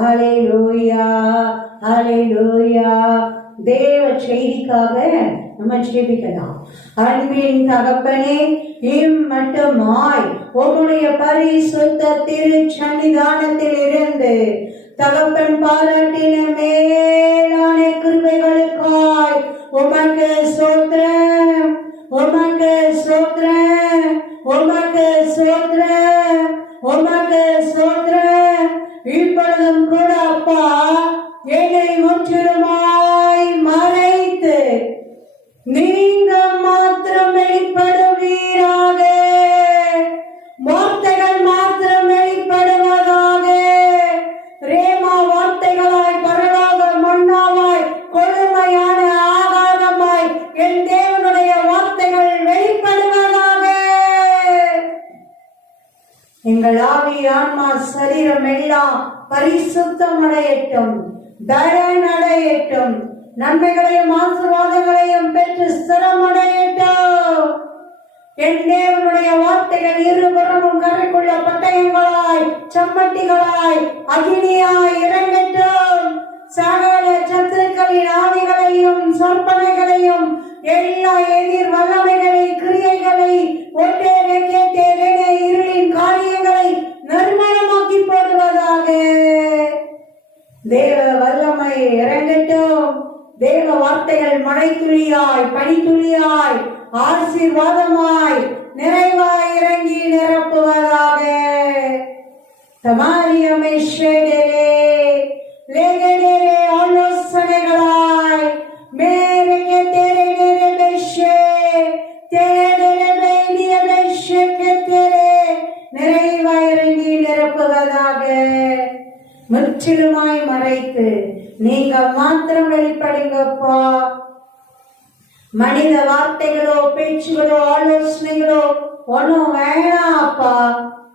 ஹல்லேலூயா ஹல்லேலூயா. தேவ செய்திக்காக நம்ம ஜெபிக்கலாம். அன்பின் தகப்பனே, இம்மட்டுமாய் உம்முடைய பரிசுத்த திரு சன்னிதானத்தில் இருந்து தகப்பன் பாராட்டின மேலான கிருபைகளுக்காய் உமக்கு ஸ்தோத்திரம், உமக்கு ஸ்தோத்திரம், உமக்கு ஸ்தோத்திரம், உமக்கு ஸ்தோத்திரம். இப்பொழுதும் கூட அப்பா என்னை முற்றிலுமாய் மறைத்து நீங்க மாத்திரம் வெளிப்படுவீராக, வார்த்தைகள் மாத்திரம் வெளிப்படுவதாக. ரேமா வார்த்தைகளாய், பரலோக மன்னாவாய், கொழுமையான ஆகாரமாய் என் தேவனுடைய வார்த்தைகள் வெளிப்படுவதாக. எங்கள் ஆவி, ஆன்மா, சரீரம் எல்லாம் பரிசுத்தம் அடையட்டும், பலன் அடையட்டும், நன்மைகளையும் ஆசீர்வாதங்களையும் பெற்று ஸ்திரமடையட்டும். என் தேவனுடைய வார்த்தைகள் இருபுறமும் கரைக்குள்ள பட்டயங்களாய், சம்மட்டிகளாய், அகினியாய் இறங்கட்டும். சகல சத்துருக்களின் ஆவிகளையும் சொற்பனைகளையும் எல்லா எதிர் வல்லமைகளை, கிரியைகளை, ஒட்டேனே கேட்டேனே இருளின் காரியங்களை நிர்மூலமாக்கி போடுவதாக. தேவ வல்லமை இறங்கட்டும். தேவ வார்த்தைகள் மழை துளியாய், பனித்துளியாய், ஆசீர்வாதமாய், நிறைவாய் இறங்கி நிரப்புவதாக. தமாரியமே ஷேடரே லேகடரே ஆலோசனைகளாய் மேரே தேரே நேரே பெஷே தேரே பேடிய பெஷே கேத்தரே நிறைவாய் இறங்கி நிரப்புவதாக. முற்றிலுமாய் மறைத்து நீங்க மாத்திரம் வெளிப்படுங்கப்பா. மனித வார்த்தைகளோ, பேச்சுகளோ, ஆலோசனைகளோ ஒன்னும் வேணாம் அப்பா.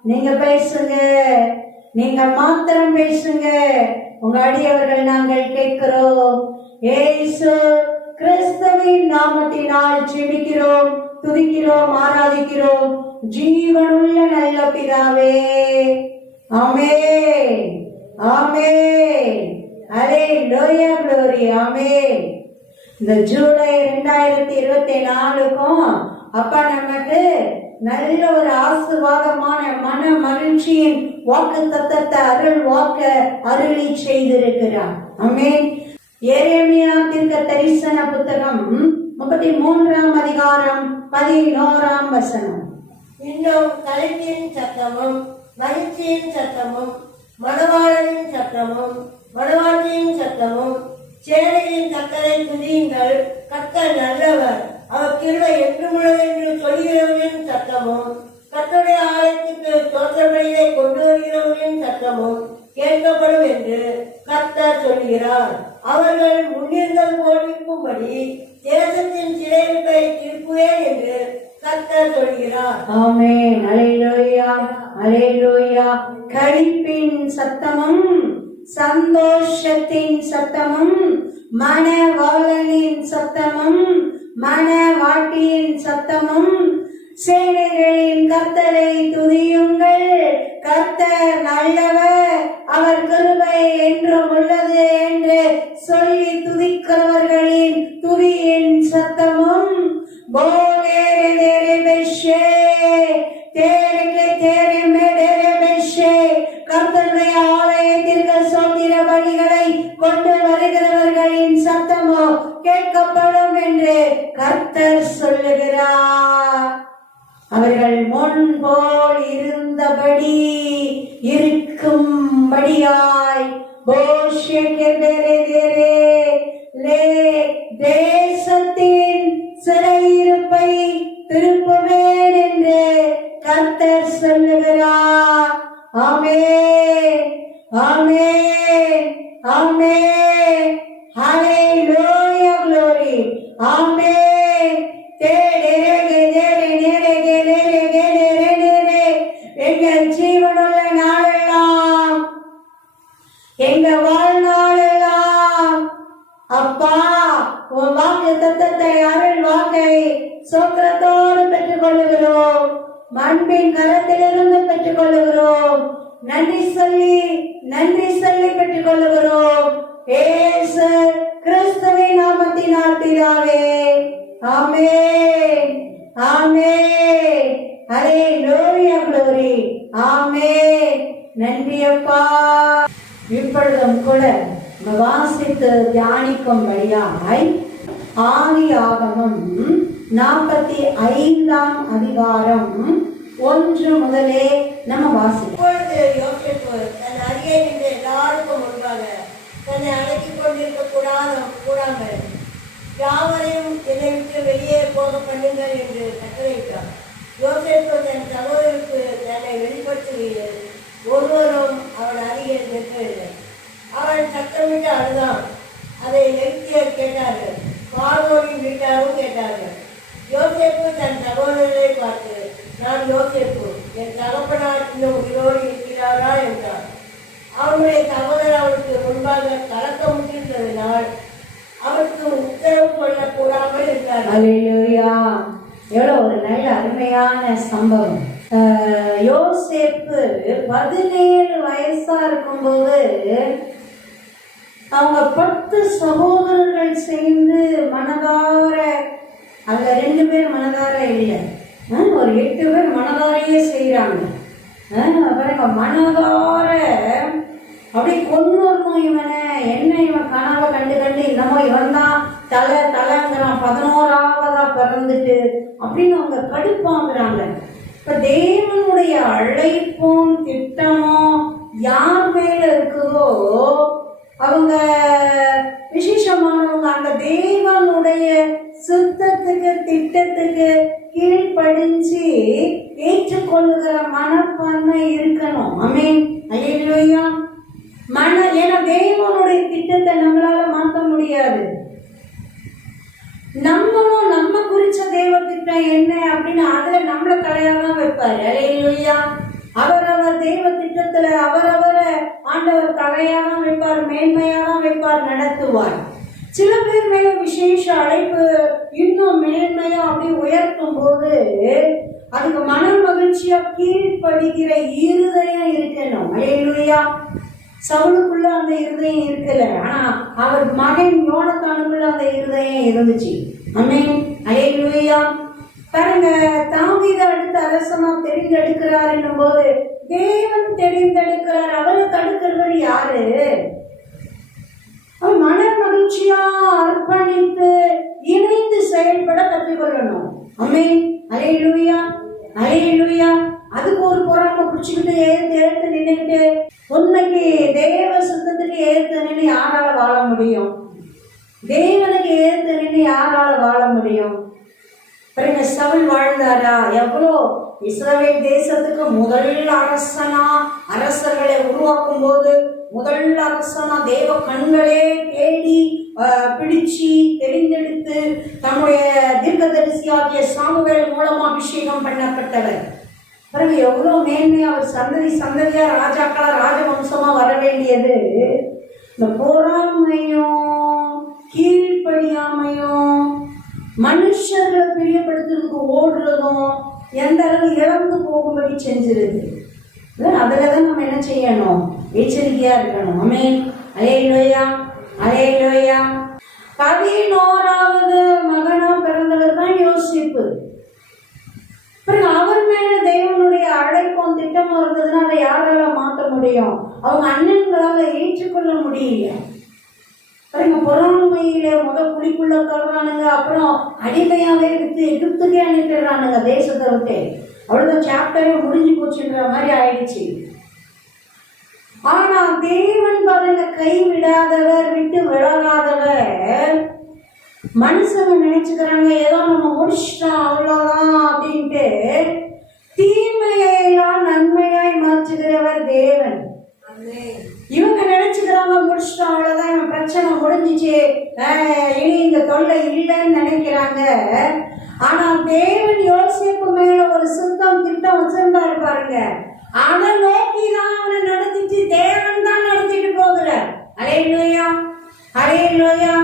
நீங்க பேசுங்க, நீங்க மாத்திரம் பேசுங்க. உங்க அடியவர்கள் நாங்கள் கேட்கிறோம். இயேசு கிறிஸ்துவின் நாமத்தினால் ஜெபிக்கிறோம், துதிக்கிறோம், ஆராதிக்கிறோம் ஜீவனுள்ள நல்ல பிதாவே. ஆமென் ஆமென். ஹல்லேலூயா, glory, ஆமென். இந்த ஜூலை 2024க்கும் அப்பா நமக்கு நல்ல ஒரு ஆசீர்வாதமான மன மகிழ்ச்சியின் வாக்கு தத்தத்தை அருள் வாக்க அருளி செய்திருக்கிறார். ஆமென். எரேமியா தீர்க்க தரிசன புத்தகம் 33ஆம் அதிகாரம் 11ஆம் வசனம். இன்னும் கலைஞரின் சத்தமும், மகிழ்ச்சியின் சத்தமும், மணவாளனின் சத்தமும், மணவாட்டியின் சத்தமும், சேனையின் கர்த்தரை துதியுங்கள், கர்த்தர் நல்லவர், அவர் கிருபை என்றுமுள்ளதென்று சொல்கிறவரின் சத்தமும், கர்த்தருடைய ஆலயத்துக்கு தோற்றபடியை கொண்டு வருகிறவரின் சத்தமும் கேட்கப்படும் என்று கர்த்தர் சொல்கிறார். அவர்கள் முன்னிருந்தல் போடிக்கும்படி தேசத்தின் சிறையிருப்பை திருப்புவேன் என்று கர்த்தர் சொல்கிறார். ஆமென். ஹல்லேலூயா ஹல்லேலூயா. களிப்பின் சத்தமும், சந்தோஷத்தின் சத்தமும், மணவாளனின் சத்தமும், மணவாட்டியின் சத்தமும், சேனைகளின் கர்த்தரை துதியுங்கள், கர்த்தர் நல்லவர், அவர் கிருபை என்றும் உள்ளது என்று சொல்லி துதிக்கிறவர்களின் துதியின் சத்தமும், கர்த்தருடைய ஆலயத்திற்கு சோத்திர பலிகளை கொண்டு வருகிறவர்களின் சத்தமோ கேட்கப்படும் என்று கர்த்தர் சொல்லுகிறார். அவர்கள் முன்போல் இருந்தபடி இருக்கும்படியாய் தேசத்தின் சிறையிருப்பை திருப்புவேன் என்று கர்த்தர் சொல்லுகிறார். ஆமென் ஆமென் ஆமென். ஹல்லேலூயா, glory, ஆமென். எங்கள் ஜீவனுள்ள நாளெல்லாம், எங்க வாழ்நாளெல்லாம் அப்பா உன் வாக்கு தத்தத்தை, அருள் வாக்கை சோத்திரத்தோடு பெற்றுக் கொள்ளுகிறோம். அன்பின் கரத்திலிருந்து பெற்றுக் கொள்ளுகிறோம். நன்றி சொல்லி பெற்றுக் கேட்டுக்கொள்ளுகிறோம் இயேசு கிறிஸ்துவின் நாமத்தினால் பிதாவே. ஆமென், ஆமென். ஹல்லேலூயா, glory. ஆமென். நன்றி அப்பா. இப்பொழுதும் கூட வாசித்து தியானிக்கும்படியாய் ஆதியாகமம் 45ஆம் அதிகாரம் 1 முதலே நம்ம வாசிப்போம். இப்பொழுது யோசேப்பு தன் அருகே நின்ற எல்லாருக்கும் முன்பாக தன்னை அடக்கிக் கொண்டிருக்க கூடாமல் யாவரையும் என்னை விட்டு வெளியே போக பண்ணுங்கள் என்று கட்டளையிட்டார். யோசேப்பு தன் சகோதரருக்கு தன்னை வெளிப்படுத்துகையில் ஒருவரும் அவன் அருகே நிற்கவில்லை. அவன் சத்தமிட்டு அழுதான். அதை நிறுத்தியர் கேட்டார்கள், பார்வோனின் வீட்டாரும் கேட்டார்கள். யோசேப்பு தன் சகோதரரை பார்த்து, நான் யோசேப்பு, என் தகப்பனார் இன்னும் உயிரோடு இருக்கிறாரா என்றார். அவனுடைய சகோதரர் அவனுக்கு முன்பாக கலக்கமுற்றிருந்ததினால் அவனுக்கு உத்தரவு கொள்ளக்கூடாமல் இருந்தார். அல்லேலூயா. எவ்வளவு ஒரு நல்ல அருமையான சம்பவம். யோசேப்பு 17 வயசா இருக்கும்போது அவங்க 10 சகோதரர்கள் சேர்ந்து மனதார, அதுல 2 பேர் மனதார இல்லை, ஒரு 8 பேர் மனதாரையே செய்யறாங்க. பாருங்க, மனதார அப்படியே கொன்னுடணும் இவனை, என்ன இவன் கனவை கண்டு கண்டு என்னமோ இவன் தான் தலைங்கிறான், 11ஆவதா பிறந்துட்டு அப்படின்னு அவங்க கடுப்பாங்கிறாங்க. இப்ப தேவனுடைய அழைப்பும் திட்டமும் யார் மேல இருக்குதோ அவங்க விசேஷமானவங்க. அந்த தேவனுடைய சுத்தத்துக்கு திட்டத்துக்கு கீழ்ப்படிஞ்சு ஏற்றுக்கொள்ளுகிற மனப்பான்மை இருக்கணும். ஆமென், அல்லேலூயா. ஏன்னா தேவனுடைய திட்டத்தை நம்மளால மாற்ற முடியாது. நம்மளும் நம்ம குறிச்ச தேவ திட்டம் என்ன அப்படின்னு அதுல நம்மள தலையாதான் வைப்பாரு. அல்லேலூயா. அவரவர் தெய்வ திட்டத்துல அவரவரை ஆண்டவர் தலையாதான் வைப்பார், மேன்மையாதான் வைப்பார், நடத்துவார். சில பேர் மேல விசேஷ அழைப்பு இன்னும் மேன்மையா அப்படி உயர்த்தும் போது அதுக்கு மன மகிழ்ச்சியா கீழ்ப்படுகிற இருதயம் இருக்கணும். அல்லேலூயா. சவுலுக்குள்ள அந்த இருதயம் இருக்கல, ஆனா அவர் மகன் யோனத்தானுக்குள்ள அந்த இருதயம் இருந்துச்சு. ஆமென், அல்லேலூயா. பாருங்க, தாவீதை அடுத்த அரசனா தெரிந்தெடுக்கிறார் என்னும் போது தேவன் தெரிந்தெடுக்கிறார். அவரை தடுக்கிறவர் யாரு? அவர் மன மகிழ்ச்சியா அர்ப்பணித்து இணைந்து செயல்பட கற்றுக்கொள்ளணும். ஆமென், அல்லேலூயா, அல்லேலூயா. அதுக்கு ஒரு பொறாமை பிடிச்சுக்கிட்டு ஏத்து நின்றுக்கிட்டு உண்மைக்கு தேவ சுத்தத்துக்கு ஏத்து நின்று யாரால வாழ முடியும்? தேவனுக்கு ஏத்து நின்று யாரால வாழ முடியும்? பாருங்க, சவுல் வாழ்ந்தாரா? எவ்வளோ இஸ்ரவேல் தேசத்துக்கு முதல் அரசனா, அரசர்களை உருவாக்கும் போது முதல் அரசனா தேவ கண்களே தேடி பிடிச்சு தெரிந்தெடுத்து தன்னுடைய தீர்க்கதரிசியாகிய சாமுவேல் மூலமா அபிஷேகம் பண்ணப்பட்டவர். பாருங்க, எவ்வளோ மேன்மையா அவர் சந்ததியா ராஜாக்களா ராஜவம்சமா வர வேண்டியது. இந்த பொறாமையும் கீழ்ப்படியாமையும் மனுஷர்களை பிரியப்படுத்துறதுக்கு ஓடுறதும் எந்த அளவு இழந்து போகும்படி செஞ்சிருது. அதுலதான் நம்ம என்ன செய்யணும்? எச்சரிக்கையா இருக்கணும். ஆமென், அல்லேலூயா, அல்லேலூயா. 11ஆவது மகனா பிறந்தவர் தான் யோசேப்பு. அவர் மேல தேவனுடைய அழைப்பும் திட்டமும் இருந்ததுன்னா அதை யாரால மாற்ற முடியும்? அவங்க அண்ணன்களால ஏற்றுக்கொள்ள முடியல. பாருங்க, பொறாமையில குழிக்குள்ள தள்ளுறானுங்க, அப்புறம் அடிமையாவே விட்டு எகிப்துக்கே அனுப்பிடுறானுங்க தேசத்தை விட்டு. அவ்வளவுதான், சாப்டரே முடிஞ்சு போச்சுன்ற மாதிரி ஆயிடுச்சு. ஆனா தேவன் பாருங்க கைவிடாதவர், விட்டு விலகாதவர். மனுஷங்க நினைச்சுக்கிறாங்க ஏதோ நம்ம முடிச்சிட்டோம் அவ்வளவுதான் அப்படின்ட்டு. தீமையெல்லாம் நன்மையாய் மாற்றுகிறவர் தேவன். இவங்க நினைச்சுக்கிறாங்க முடிச்சிட்டோம் அவ்வளவுதான், இவன் பிரச்சனை முடிஞ்சிச்சு, இனி இந்த தொல்லை இல்லைன்னு நினைக்கிறாங்க. ஆனா தேவன் யோசேப்பு மேல ஒரு சுத்தம் திட்டம் வச்சிருந்தாரு பாருங்க. அதை நோக்கிதான் அவனை நடத்திச்சு, தேவன் தான் நடத்திட்டு போகிறார். அல்லேலூயா, அல்லேலூயா.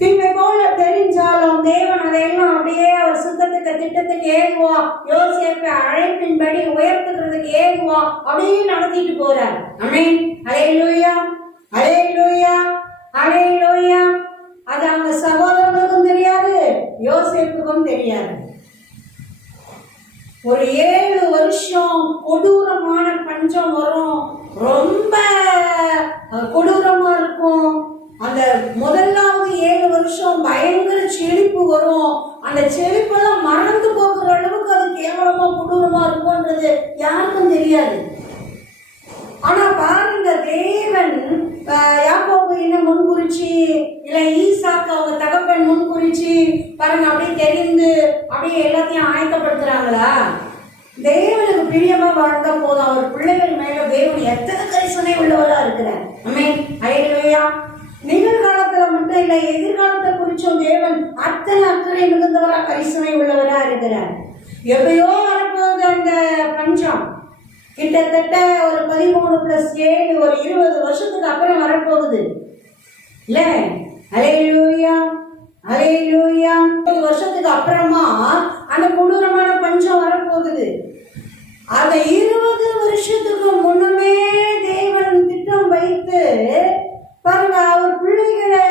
தீமை போல தெரிஞ்சாலும் தேவன் அதையெல்லாம் அப்படியே அவர் சுத்தத்துக்கு திட்டத்துக்கு ஏகுவா, யோசேப்பை அழைப்பின்படி உயர்த்துறதுக்கு ஏகுவா அப்படியே நடத்திட்டு போறார். ஆமென், அல்லேலூயா, அல்லேலூயா. செழிப்பெல்லாம் மறந்து போகிற அளவுக்கு அது கேவலமா கொடூரமா இருக்கும்ன்றது யாருக்கும் தெரியாது. ஆனா பாருங்க, தேவன் யாக்கோபு இன்னும் முன்குறிச்சு, இல்ல ஈசாக்கு அவங்க தகப்பன் முன்குறிச்சு பாருங்க, அப்படியே தெரிந்து அப்படியே எல்லாத்தையும் ஆயத்தப்படுத்துறாங்களா? தேவனுக்கு பிரியமா வாழ்ந்தா போதும். அவர் பிள்ளைகள் மேல தேவன் எத்தனை கரிசனை உள்ளவரா இருக்கிறார். ஆமென், ஹல்லேலூயா. நிகழ்காலத்துல மட்டும் இல்ல, எதிர்காலத்தை குறிச்சும் தேவன் அத்தனை அக்கறை மிகுந்தவரா கரிசனை உள்ளவரா இருக்கிறார். எப்பயோ வரப்போகுது அந்த பஞ்சம், கிட்டத்தட்ட ஒரு 13+7 ஒரு 20 வருஷத்துக்கு அப்புறம் வரப்போகுது இல்ல? ஹல்லேலூயா, ஹல்லேலூயா. 20 வருஷத்துக்கு அப்புறமா அந்த கொடூரமான பஞ்சம் வரப்போகுது. அந்த 20 வருஷத்துக்கு முன்னமே தேவன் திட்டம் வைத்து பாருங்க, அவர் பிள்ளைகளை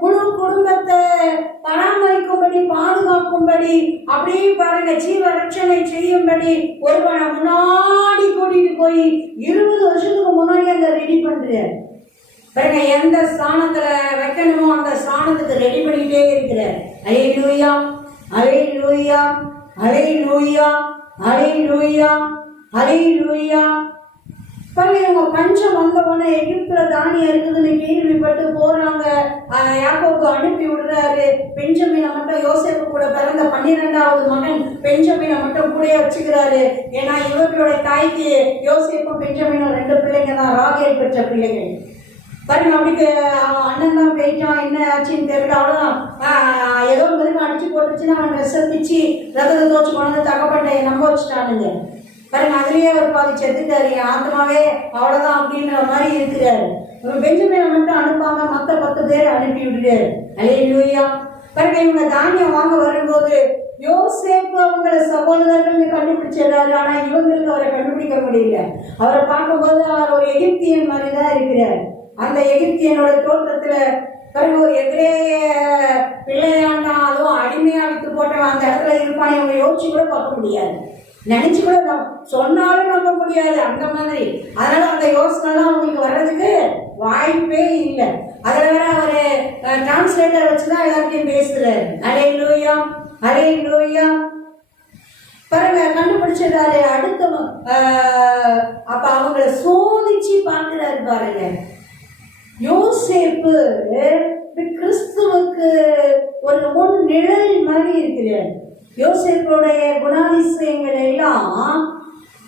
முழு குடும்பத்தை பராமரிக்கும்படி, பாதுகாக்கும்படி, அப்படியே பாருங்க ஜீவ ரட்சணை செய்யும்படி ஒருவனை முன்னாடி கூட்டிட்டு போய் 20 வருஷத்துக்கு முன்னாடி அங்க ரெடி பண்றாரு பாருங்க. எந்த ஸ்தானத்துல வைக்கணுமோ அந்த ஸ்தானத்துக்கு ரெடி பண்ணிட்டே இருக்கிறார். ஹல்லேலூயா, ஹல்லேலூயா, ஹல்லேலூயா, ஹல்லேலூயா, ஹல்லேலூயா. பாருங்க, இவங்க பஞ்சம் வந்த உடனே எகிப்துல தானியம் இருக்குதுன்னு கேள்விப்பட்டு போறாங்க. யாக்கோபு அனுப்பி விடுறாரு. பெஞ்சமினை மட்டும், யோசேப்பு கூட பிறந்த 12வது மகன் பெஞ்சமினை மட்டும் கூட வச்சுக்கிறாரு. ஏன்னா இவர்களோட தாய்க்கு யோசேப்பும் பெஞ்சமினும் 2 பிள்ளைங்க தான், ராகேல் பெற்ற பிள்ளைகள். பாருங்க, அப்படி அவன் அண்ணன் தான் போயிட்டான், என்ன ஆச்சுன்னு தெரியல. அவ்வளோதான், ஏதோ மிருகம் அடிச்சு போட்டுச்சுன்னா அவன் விசத்திச்சு ரத்தத்தை தோச்சு கொண்டு தகப்பட்டை நம்ப வச்சுட்டானுங்க. பாருங்க, அதுலயே ஒரு பாதி செத்துட்டாரு, ஆத்மாவே அவ்வளவுதான் அப்படின்ற மாதிரி இருக்கிறாரு. பெஞ்சமினை மட்டும் அனுப்பாம மற்ற 10 பேர் அனுப்பி விடுறாரு. ஹல்லேலூயா. பாருங்க, இவங்க தானியம் வாங்க வரும்போது யோசேப்பு அவங்கள சகோதரர்கள் கண்டுபிடிச்சிடுறாரு. ஆனா இவங்களுக்கு அவரை கண்டுபிடிக்க முடியல. அவரை பார்க்கும்போது அவர் ஒரு எகிப்தியன் மாதிரி தான் இருக்கிறார். அந்த எகிப்தியனோட தோற்றத்துல பாருங்க, ஒரு எதிரேய பிள்ளையாண்டா, அதுவும் அடிமையா விட்டு போட்டவன் அந்த இடத்துல இருப்பான். இவங்க யோசிச்சு கூட பார்க்க முடியாது, நினைச்சு கூட சொன்னாலும் நம்ப முடியாது, அந்த மாதிரி. அதனால அந்த யோசனைலாம் அவங்களுக்கு வர்றதுக்கு வாய்ப்பே இல்லை. அதில் வேற அவரு டிரான்ஸ்லேட்டர் வச்சுதான் எல்லாத்தையும் பேசுறாரு. ஹல்லேலூயா, ஹல்லேலூயா. பாருங்க, கண்டுபிடிச்சிடாரு. அடுத்த அப்ப அவங்கள சோதிச்சு பார்க்கிறாரு. பாருங்க, யோசேப்பு கிறிஸ்துவுக்கு ஒரு முன் நிழல் மாதிரி இருக்கிறார். யோசேப்புடைய குணாதிசயங்கள் எல்லாம்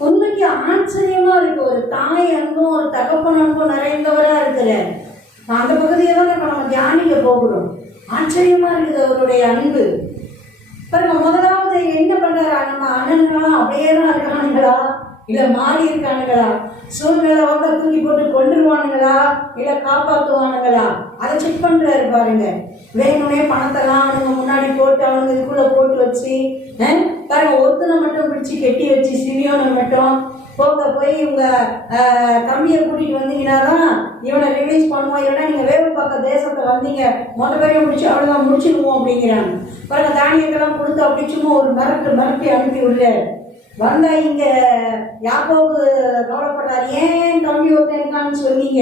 உண்மைக்கு ஆச்சரியமா இருக்கு. ஒரு தாய் அன்பும் ஒரு தகப்பன் அன்பும் நிறைந்தவரா இருக்கிறார். அந்த பகுதியை தான் நம்ம தியானிக்க போகிறோம். ஆச்சரியமா இருக்குது அவருடைய அன்பு. பாருங்க, முதலாவது என்ன பண்றாரு? நம்ம அண்ணன்களா அப்படியே தான் இருக்கானுங்களா, இல்ல மாறி இருக்கானுங்களா? சூழ்நிலை வந்து தூக்கி போட்டு கொண்டுருவானுங்களா, இல்ல காப்பாற்றுவானுங்களா? அதை செக் பண்றாரு. பாருங்க, வேணும்னே பணத்தெல்லாம் அவனுங்க முன்னாடி போட்டு அவனுங்க இதுக்குள்ள போட்டு வச்சு பாருங்க, ஒருத்தனை மட்டும் பிடிச்சி கெட்டி வச்சு சிமியோனை மட்டும் போய் இவங்க தம்பியை கூட்டிட்டு வந்தீங்கன்னா தான் இவனை ரிலீஸ் பண்ணுவோம், இல்லைன்னா நீங்க வேவு பார்க்க தேசத்தை வந்தீங்க மொத்த பேரையும் முடிச்சு அவ்வளவுதான் முடிச்சிடுவோம் அப்படிங்கிறாங்க. பாருங்க, தானியத்தெல்லாம் கொடுத்து அப்படி சும்மா ஒரு மிரட்டி அனுப்பி விடுறாரு. வந்தா இங்க யாக்கோபு கவலைப்படாரு, ஏன் தம்பி ஒருத்தன் இருக்கான்னு சொன்னீங்க?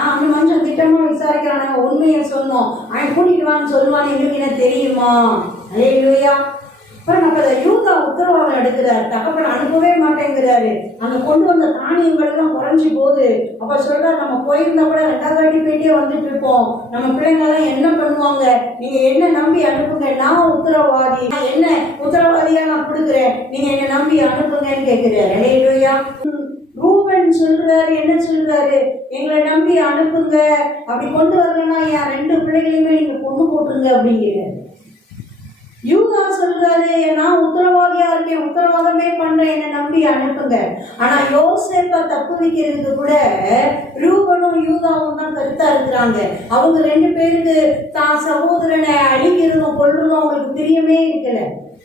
அவன் மனுஷன் திட்டமா விசாரிக்கிறான், நாங்க உண்மையை சொன்னோம், அவன் கூட்டிட்டு வான்னு சொல்லுவான்னு எங்களுக்கு என்ன தெரியுமா? ஹல்லேலூயா. அப்புறம் நம்ம யூதா உத்தரவாதம் எடுக்கிறாரு, தகப்பன் அனுப்பவே மாட்டேங்கிறாரு. அங்க கொண்டு வந்த தானியங்கள் எல்லாம் குறைஞ்சி போகுது. அப்ப சொல்றாரு, நம்ம போயிருந்தா கூட 2வது வாட்டி போயிட்டே வந்துட்டு இருப்போம், நம்ம பிள்ளைங்க எல்லாம் என்ன பண்ணுவாங்க, நீங்க என்ன நம்பி அனுப்புங்க, நான் உத்தரவாதி, என்ன உத்தரவாதியா நான் கொடுக்குறேன், நீங்க என்ன நம்பி அனுப்புங்கன்னு கேட்கிறாரு. ஹல்லேலூயா. ரூபன் சொல்றாரு, என்ன சொல்றாரு? எங்களை நம்பி அனுப்புங்க, அப்படி கொண்டு வரலன்னா என் 2 பிள்ளைகளையுமே நீங்க கொண்டு போட்டுருங்க அப்படிங்கிறாரு. யூதா சொல்றாரு, நான் உத்தரவாதியா இருக்கேன், உத்தரவாதமே பண்றேன், என்ன நம்பி அனுப்புங்க. ஆனா யோசேப்பை தப்பு வைக்கிறதுக்கு கூட ரூபனும் யூதாவும் தான் கருத்தா இருக்கிறாங்க. அவங்க 2 பேருக்கு தான் சகோதரனை அழிக்கிறதும் கொள்றதும் அவங்களுக்கு பிரியமே இருக்கல.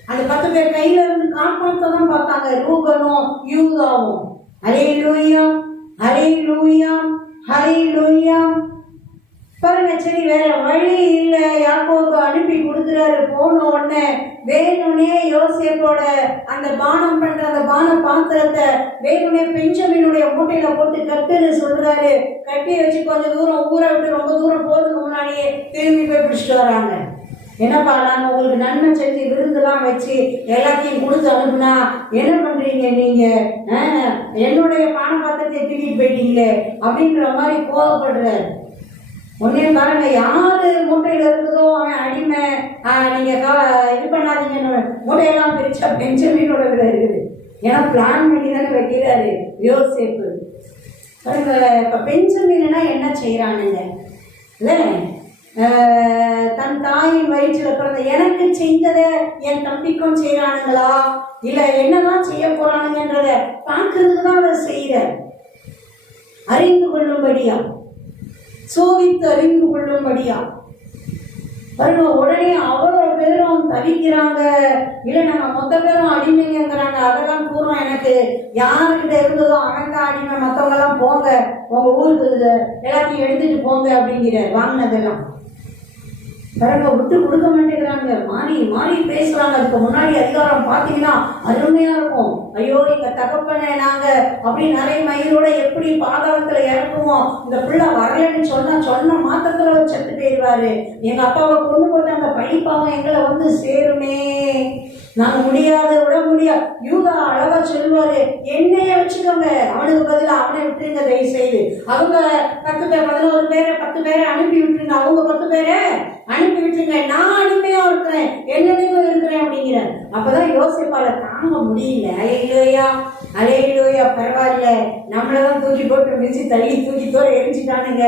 அந்த 10 பேர் கையில இருந்து காப்பாற்ற தான் பார்த்தாங்க, ரூபனும் யூதாவும். ஹல்லேலூயா, ஹல்லேலூயா, ஹல்லேலூயா. பாருங்க, சரி வேற வழி இல்லை, யாக்கோபு அனுப்பி கொடுக்குறாரு. போன உடனே வேணும்னே யோசேப்போட அந்த பானம் பண்ற அந்த பான பாத்திரத்தை வேணும்னே பெஞ்சமினுடைய மூட்டையில போட்டு கட்டுன்னு சொல்றாரு. கட்டி வச்சு கொஞ்சம் தூரம் ஊரை விட்டு ரொம்ப தூரம் போறதுக்கு முன்னாடியே திரும்பி போய் பிடிச்சிட்டு வராங்க. என்னப்பா நாங்கள் உங்களுக்கு நன்மை செஞ்சு விருந்துலாம் வச்சு எல்லாத்தையும் கொடுத்து அனுப்புனா என்ன பண்றீங்க நீங்க? என்னுடைய பான பாத்திரத்தை தூக்கிட்டு போயிட்டீங்களே அப்படின்ற மாதிரி கோவப்படுறாரு. ஒன்னே பாருங்க, யாரு மூட்டையில இருக்குதோ அவன் அடிமை, நீங்க இது பண்ணாதீங்கன்னு மூட்டையெல்லாம் பிரிச்சா பெஞ்சமினோட இருக்குது. ஏன்னா பிளான் பண்ணி தானே வைக்கிறாரு யோசேப்பு. பாருங்க, இப்ப பெஞ்சமின்னா என்ன செய்யறானுங்க இல்ல, தன் தாயின் வயிற்றுல பிறந்த எனக்கு செஞ்சதை என் தம்பிக்கும் செய்யறானுங்களா இல்ல என்னதான் செய்ய போறானுங்கன்றத பார்க்கறதுக்கு தான் அதை செய்யற. அறிந்து கொள்ளும்படியா, சோதித்து அறிந்து கொள்ளும்படியா. பாருங்க, உடனே அவ்வளோ பேரும் தவிக்கிறாங்க. இல்லை நாங்கள் மொத்த பேரும் அடிமைங்கிறாங்க. அதெல்லாம் பூர்வம் எனக்கு யாருக்கிட்ட இருந்ததோ அவன் தான் அடிமை, மற்றவங்கெல்லாம் போங்க உங்க ஊருக்கு எல்லாத்தையும் எடுத்துட்டு போங்க அப்படிங்கிற வாங்கினதெல்லாம். பாருங்க, விட்டு கொடுக்க மாட்டேங்கிறாங்க, மாறி மாறி பேசுறாங்க. அதுக்கு முன்னாடி அதிகாரம் பார்த்தீங்கன்னா அருமையா இருக்கும். ஐயோ எங்க தகப்பனை நாங்க அப்படி நிறைய மயிரோட எப்படி பாதாளத்துல இறக்குவோம், இந்த பிள்ளை வரலன்னு சொன்ன மாத்திரத்துல செத்து போயிடுவாரு, எங்க அப்பாவை கொண்டு போட்டு அந்த பழிப்பாவும் எங்களை வந்து சேருமே, நாங்க முடியாது விட முடியாது. யூதா அழகா சொல்லுவாரு, என்னைய வச்சுக்கோங்க, அவனுக்கு பதிலா அவனை விட்டுருங்க தயவு செய்து. அவங்க 10 பேர் 11 பேரை 10 பேரை அனுப்பி விட்டுருங்க, அவங்க 10 பேரை அனுப்பி விட்டுருங்க, நான் அனுமையா இருக்கிறேன், என்னென்ன இருக்கிறேன் அப்படிங்கிறார். அப்பதான் யோசிப்பால தாங்க முடியல. அலையிலோயா அலையிலோயா, பரவாயில்ல, நம்மளதான் தூக்கி போட்டு மிதிச்சு தள்ளி தூக்கி தோற எரிஞ்சிட்டானுங்க,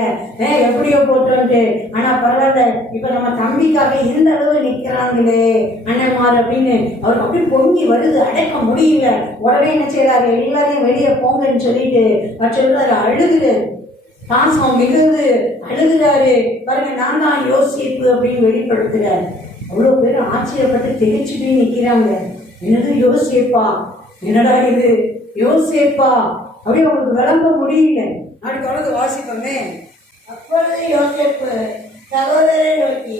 எப்படியோ போட்டோன்ட்டு. ஆனா பரவாயில்ல, இப்ப நம்ம தம்பிக்காக இந்த அளவு நிக்கிறாங்களே அண்ணன்மார் அப்படின்னு அவருக்கு அப்படி பொங்கி வருது, அடக்க முடியல. உடனே என்ன செய்யறாரு, எல்லாரையும் வெளியே போங்கன்னு சொல்லிட்டு சொல்றாரு, அழுகுது, பாசம் மிகுது அழுகுறாரு. பாருங்க, நான் தான் யோசிப்பு அப்படின்னு வெளிப்படுத்துறாரு. அவ்வளோ பேர் ஆச்சரியப்பட்டு திகைச்சு போய் நிற்கிறாங்க. என்னது யோசிப்பா, என்னடா இது யோசிப்பா அப்படி அவங்களுக்கு விளம்ப முடியல. நாளைக்கு தொடர்ந்து வாசிப்போமே. அப்பொழுது யோசேப்பு சகோதரரை நோக்கி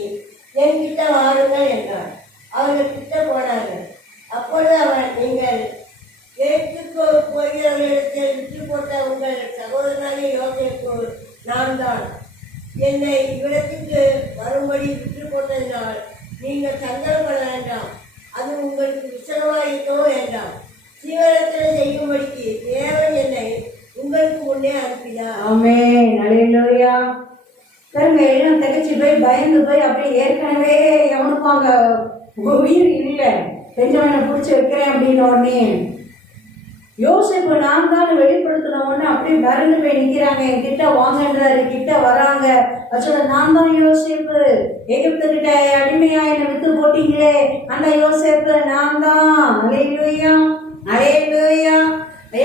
என்கிட்ட வாருங்கள் என்றார். அவர்கள் கிட்ட போனார்கள். அப்பொழுது அவர், நீங்கள் ஏற்றுக்கோ போகிறவர்களிடத்தில் விற்று போட்ட உங்கள் சகோதரனாகிய யோசேப்பு நான் தான். என்னை இவ்விடத்துக்கு வரும்படி விற்று போட்டதினால் நீங்கள் சங்கடப்பட வேண்டாம், அது உங்களுக்கு விசனமாயிட்டோ வேண்டாம். சீவனத்தில் செய்யும்படிக்கு தேவன் என்னை உங்களுக்கு முன்னே அனுப்பினார். ஆமென், அல்லேலூயா. பாருங்க, எல்லாம் திகைச்சு போய் பயந்து போய் அப்படியே ஏற்கனவே எவனுக்கும் அங்க உயிர் இல்லை, பெஞ்சவனை பிடிச்சி வைக்கிறேன் அப்படின்னு உடனே யோசிப்பு நான் தான் வெளிப்படுத்தின உடனே அப்படியே மறந்து போய் நிற்கிறாங்க. என் கிட்ட வாங்கன்றாரு, கிட்ட வராங்க. சொல்ல, நான் தான் யோசிப்பு, எகிப்து கிட்ட அடிமையா என்னை வித்து போட்டீங்களே அந்த யோசிப்பு நான் தான். அலையிலூயா அலையிலூயா.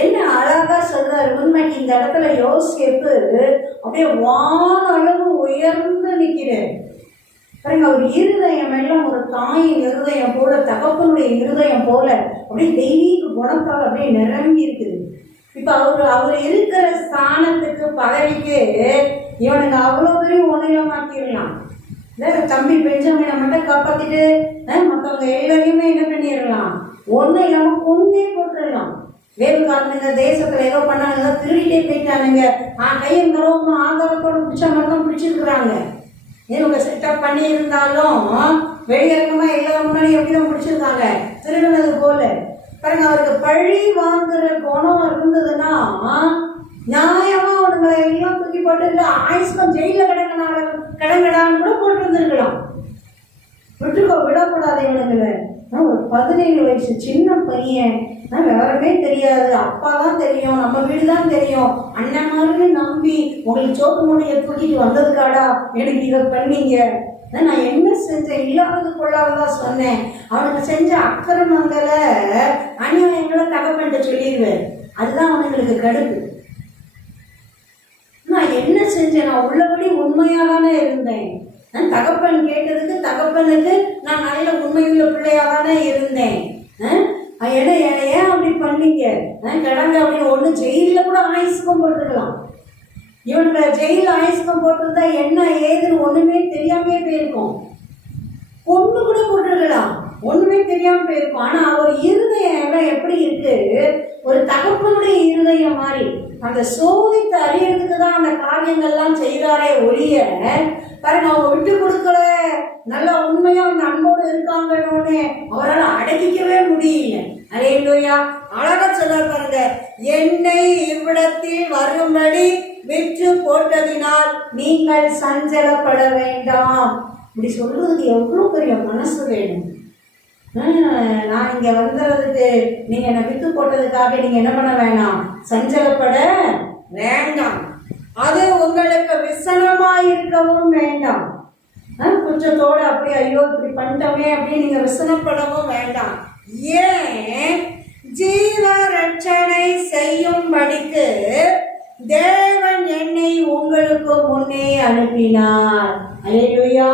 என்ன அழகா சொல்றாரு. உண்மைக்கு இந்த இடத்துல யோசிப்பு அப்படியே வான அளவு உயர்ந்து நிற்கிறேன். பாருங்க, அவர் இருதயம் எல்லாம் ஒரு தாயின் இருதயம் போல, தகப்பனுடைய இருதயம் போல அப்படியே தெய்வீக குணத்தால் அப்படியே நிரம்பி இருக்குது. இப்ப அவர் இருக்கிற ஸ்தானத்துக்கு பதவிக்கு இவனுக்கு அவ்வளவு பேரும் ஒன்றியமாக்கிடலாம். தம்பி பெஞ்சமினை மட்டும் காப்பாத்திட்டு மற்றவங்க எல்லாரையுமே என்ன பண்ணிடலாம், ஒண்ணு இல்லாம கொண்டே போட்டுடலாம். வேறுகாரனுங்க தேசத்துல ஏதோ பண்ணானுங்க, திருடிட்டே போயிட்டானுங்க, கையும் கரவும் ஆதாரத்தோட பிடிச்ச மட்டும் பிடிச்சிருக்கிறாங்க. இவங்க செட்டப் பண்ணி இருந்தாலும் வெளியரங்கமா எல்லாரும் முன்னாடி எப்படிதான் பிடிச்சிருக்காங்க, திருடுனது போல. பாருங்க, அவருக்கு பழி வாங்குற குணம் இருந்ததுன்னா நியாயமா அவனுங்களை எல்லாம் தூக்கி போட்டு ஆயுஷ்கம் ஜெயில கடங்கடான்னு கூட போட்டு இருந்திருக்கலாம். விட்டுக்கோ, விடக்கூடாது. இவனுங்களை ஒரு 17 வயசு சின்ன பையன், வேறமே தெரியாது, அப்பா தான் தெரியும், நம்ம வீடு தான் தெரியும், அண்ணன் மாதிரி நம்பி உங்களுக்கு சோப்பு மூடியை தூக்கிட்டு வந்ததுக்காடா எனக்கு இதை பண்ணீங்க, நான் என்ன செஞ்சேன், இல்லாதது கொள்ளாததான் சொன்னேன். அவனுக்கு செஞ்ச அக்கிரமங்களை அநியாயங்களை தகவல்கிட்ட சொல்லிடுவேன். அதுதான் அவனுங்களுக்கு கடுப்பு. நான் என்ன செஞ்சேன், நான் உள்ளபடி உண்மையாதானே இருந்தேன், நான் தகப்பன் கேட்டதுக்கு தகப்பனுக்கு நான் நல்ல உண்மையுள்ள பிள்ளையாதானே இருந்தேன். ஏன் அப்படி பண்ணீங்க கிடங்க அப்படின்னு ஒண்ணு ஜெயில கூட ஆயுஷ்கம் போட்டுருக்கலாம். இவனுக்கு ஜெயில ஆயுஷ்கம் போட்டிருந்தா என்ன ஏதுன்னு ஒண்ணுமே தெரியாமே போயிருக்கும். ஒண்ணு கூட போட்டுருக்கலாம், ஒண்ணுமே தெரியாம போயிருக்கும். ஆனா அவர் இருதயம் எல்லாம் எப்படி இருக்கு, ஒரு தகப்பனுடைய இருதயம் மாதிரி அந்த சோதித்து அறியறதுக்கு தான் அந்த காரியங்கள்லாம் செய்கிறாரே ஒழிய பாருங்க அவங்க விட்டு கொடுக்கல, நல்ல உண்மையா அந்த அன்போடு இருக்காங்கன்னு அவரால் அடக்கிக்கவே முடியல. அல்லேலூயா. அழகா சொல்ல பாருங்க, என்னை இவ்விடத்தில் வரும்படி விற்று போட்டதினால் நீங்கள் சஞ்சலப்பட வேண்டாம். இப்படி சொல்றதுக்கு எவ்வளவு பெரிய மனசு வேணும். நான் இங்க வந்துறதுக்கு நீங்க என்ன வித்து போட்டதுக்காக நீங்க என்ன பண்ண வேணாம், சஞ்சலப்பட வேண்டாம். அது உங்களுக்கு விசனமா இருக்கவும் வேண்டாம். குற்றத்தோட அப்படியே ஐயோ இப்படி பண்ணிட்டோமே அப்படின்னு நீங்க விசனப்படவும் வேண்டாம். ஏன் ஜீவ ரட்சணை செய்யும்படிக்கு தேவன் என்னை உங்களுக்கு முன்னே அனுப்பினார். அல்லேலூயா,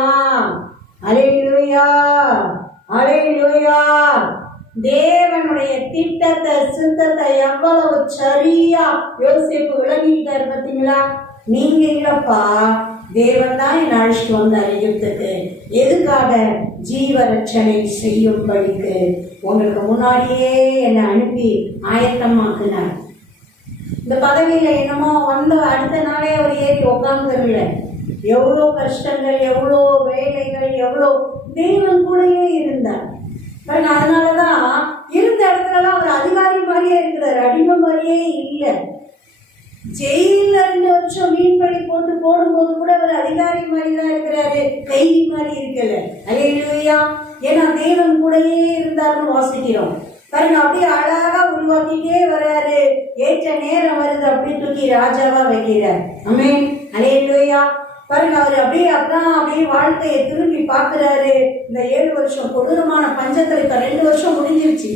அல்லேலூயா, அல்லேலூயா. தேவனுடைய திட்டத்தை சித்தத்தை எவ்வளவு சரியா யோசிப்பு விளங்கிட்டாரு பார்த்தீங்களா? நீங்க இல்லப்பா, தேவன் தான் என்னை அழைச்சிட்டு வந்தார் எகிப்துக்கு. எதுக்காக? ஜீவ ரட்சணை செய்யும்படிக்கு உங்களுக்கு முன்னாடியே என்னை அனுப்பி ஆயத்தமாக்குனார். இந்த பதவியில என்னமோ வந்த அடுத்த நாளே அவர் ஏறி உட்கார்ந்துருல. எவ்வளோ கஷ்டங்கள், எவ்வளோ வேலைகள், எவ்வளோ தெய்வம் கூடயே இருந்தார். அதனாலதான் இருந்த இடத்துலலாம் அவர் அதிகாரி மாதிரியே இருக்கிறார், அடிமை மாதிரியே இல்லை. ஜெயில 2 வருஷம் மீன்படி போடும்போது கூட அவர் அதிகாரி மாதிரி தான் இருக்கிறாரு, கைதி மாதிரி இருக்கல. அல்லேலூயா. ஏன்னா தேவன் கூடயே இருந்தாருன்னு வாசிக்கிறோம் பாருங்க. அப்படியே அழகா உருவாக்கிட்டே வர்றாரு. ஏற்ற நேரம் வருது அப்படி தூக்கி ராஜாவா வைக்கிறார். ஆமென். அல்லேலூயா. பாருங்க, அவர் அப்படியே அப்படியே வாழ்க்கையை திரும்பி பார்க்கிறாரு. இந்த 7 வருஷம் கொடூரமான பஞ்சத்துல இப்ப 2 வருஷம் முடிஞ்சிருச்சு.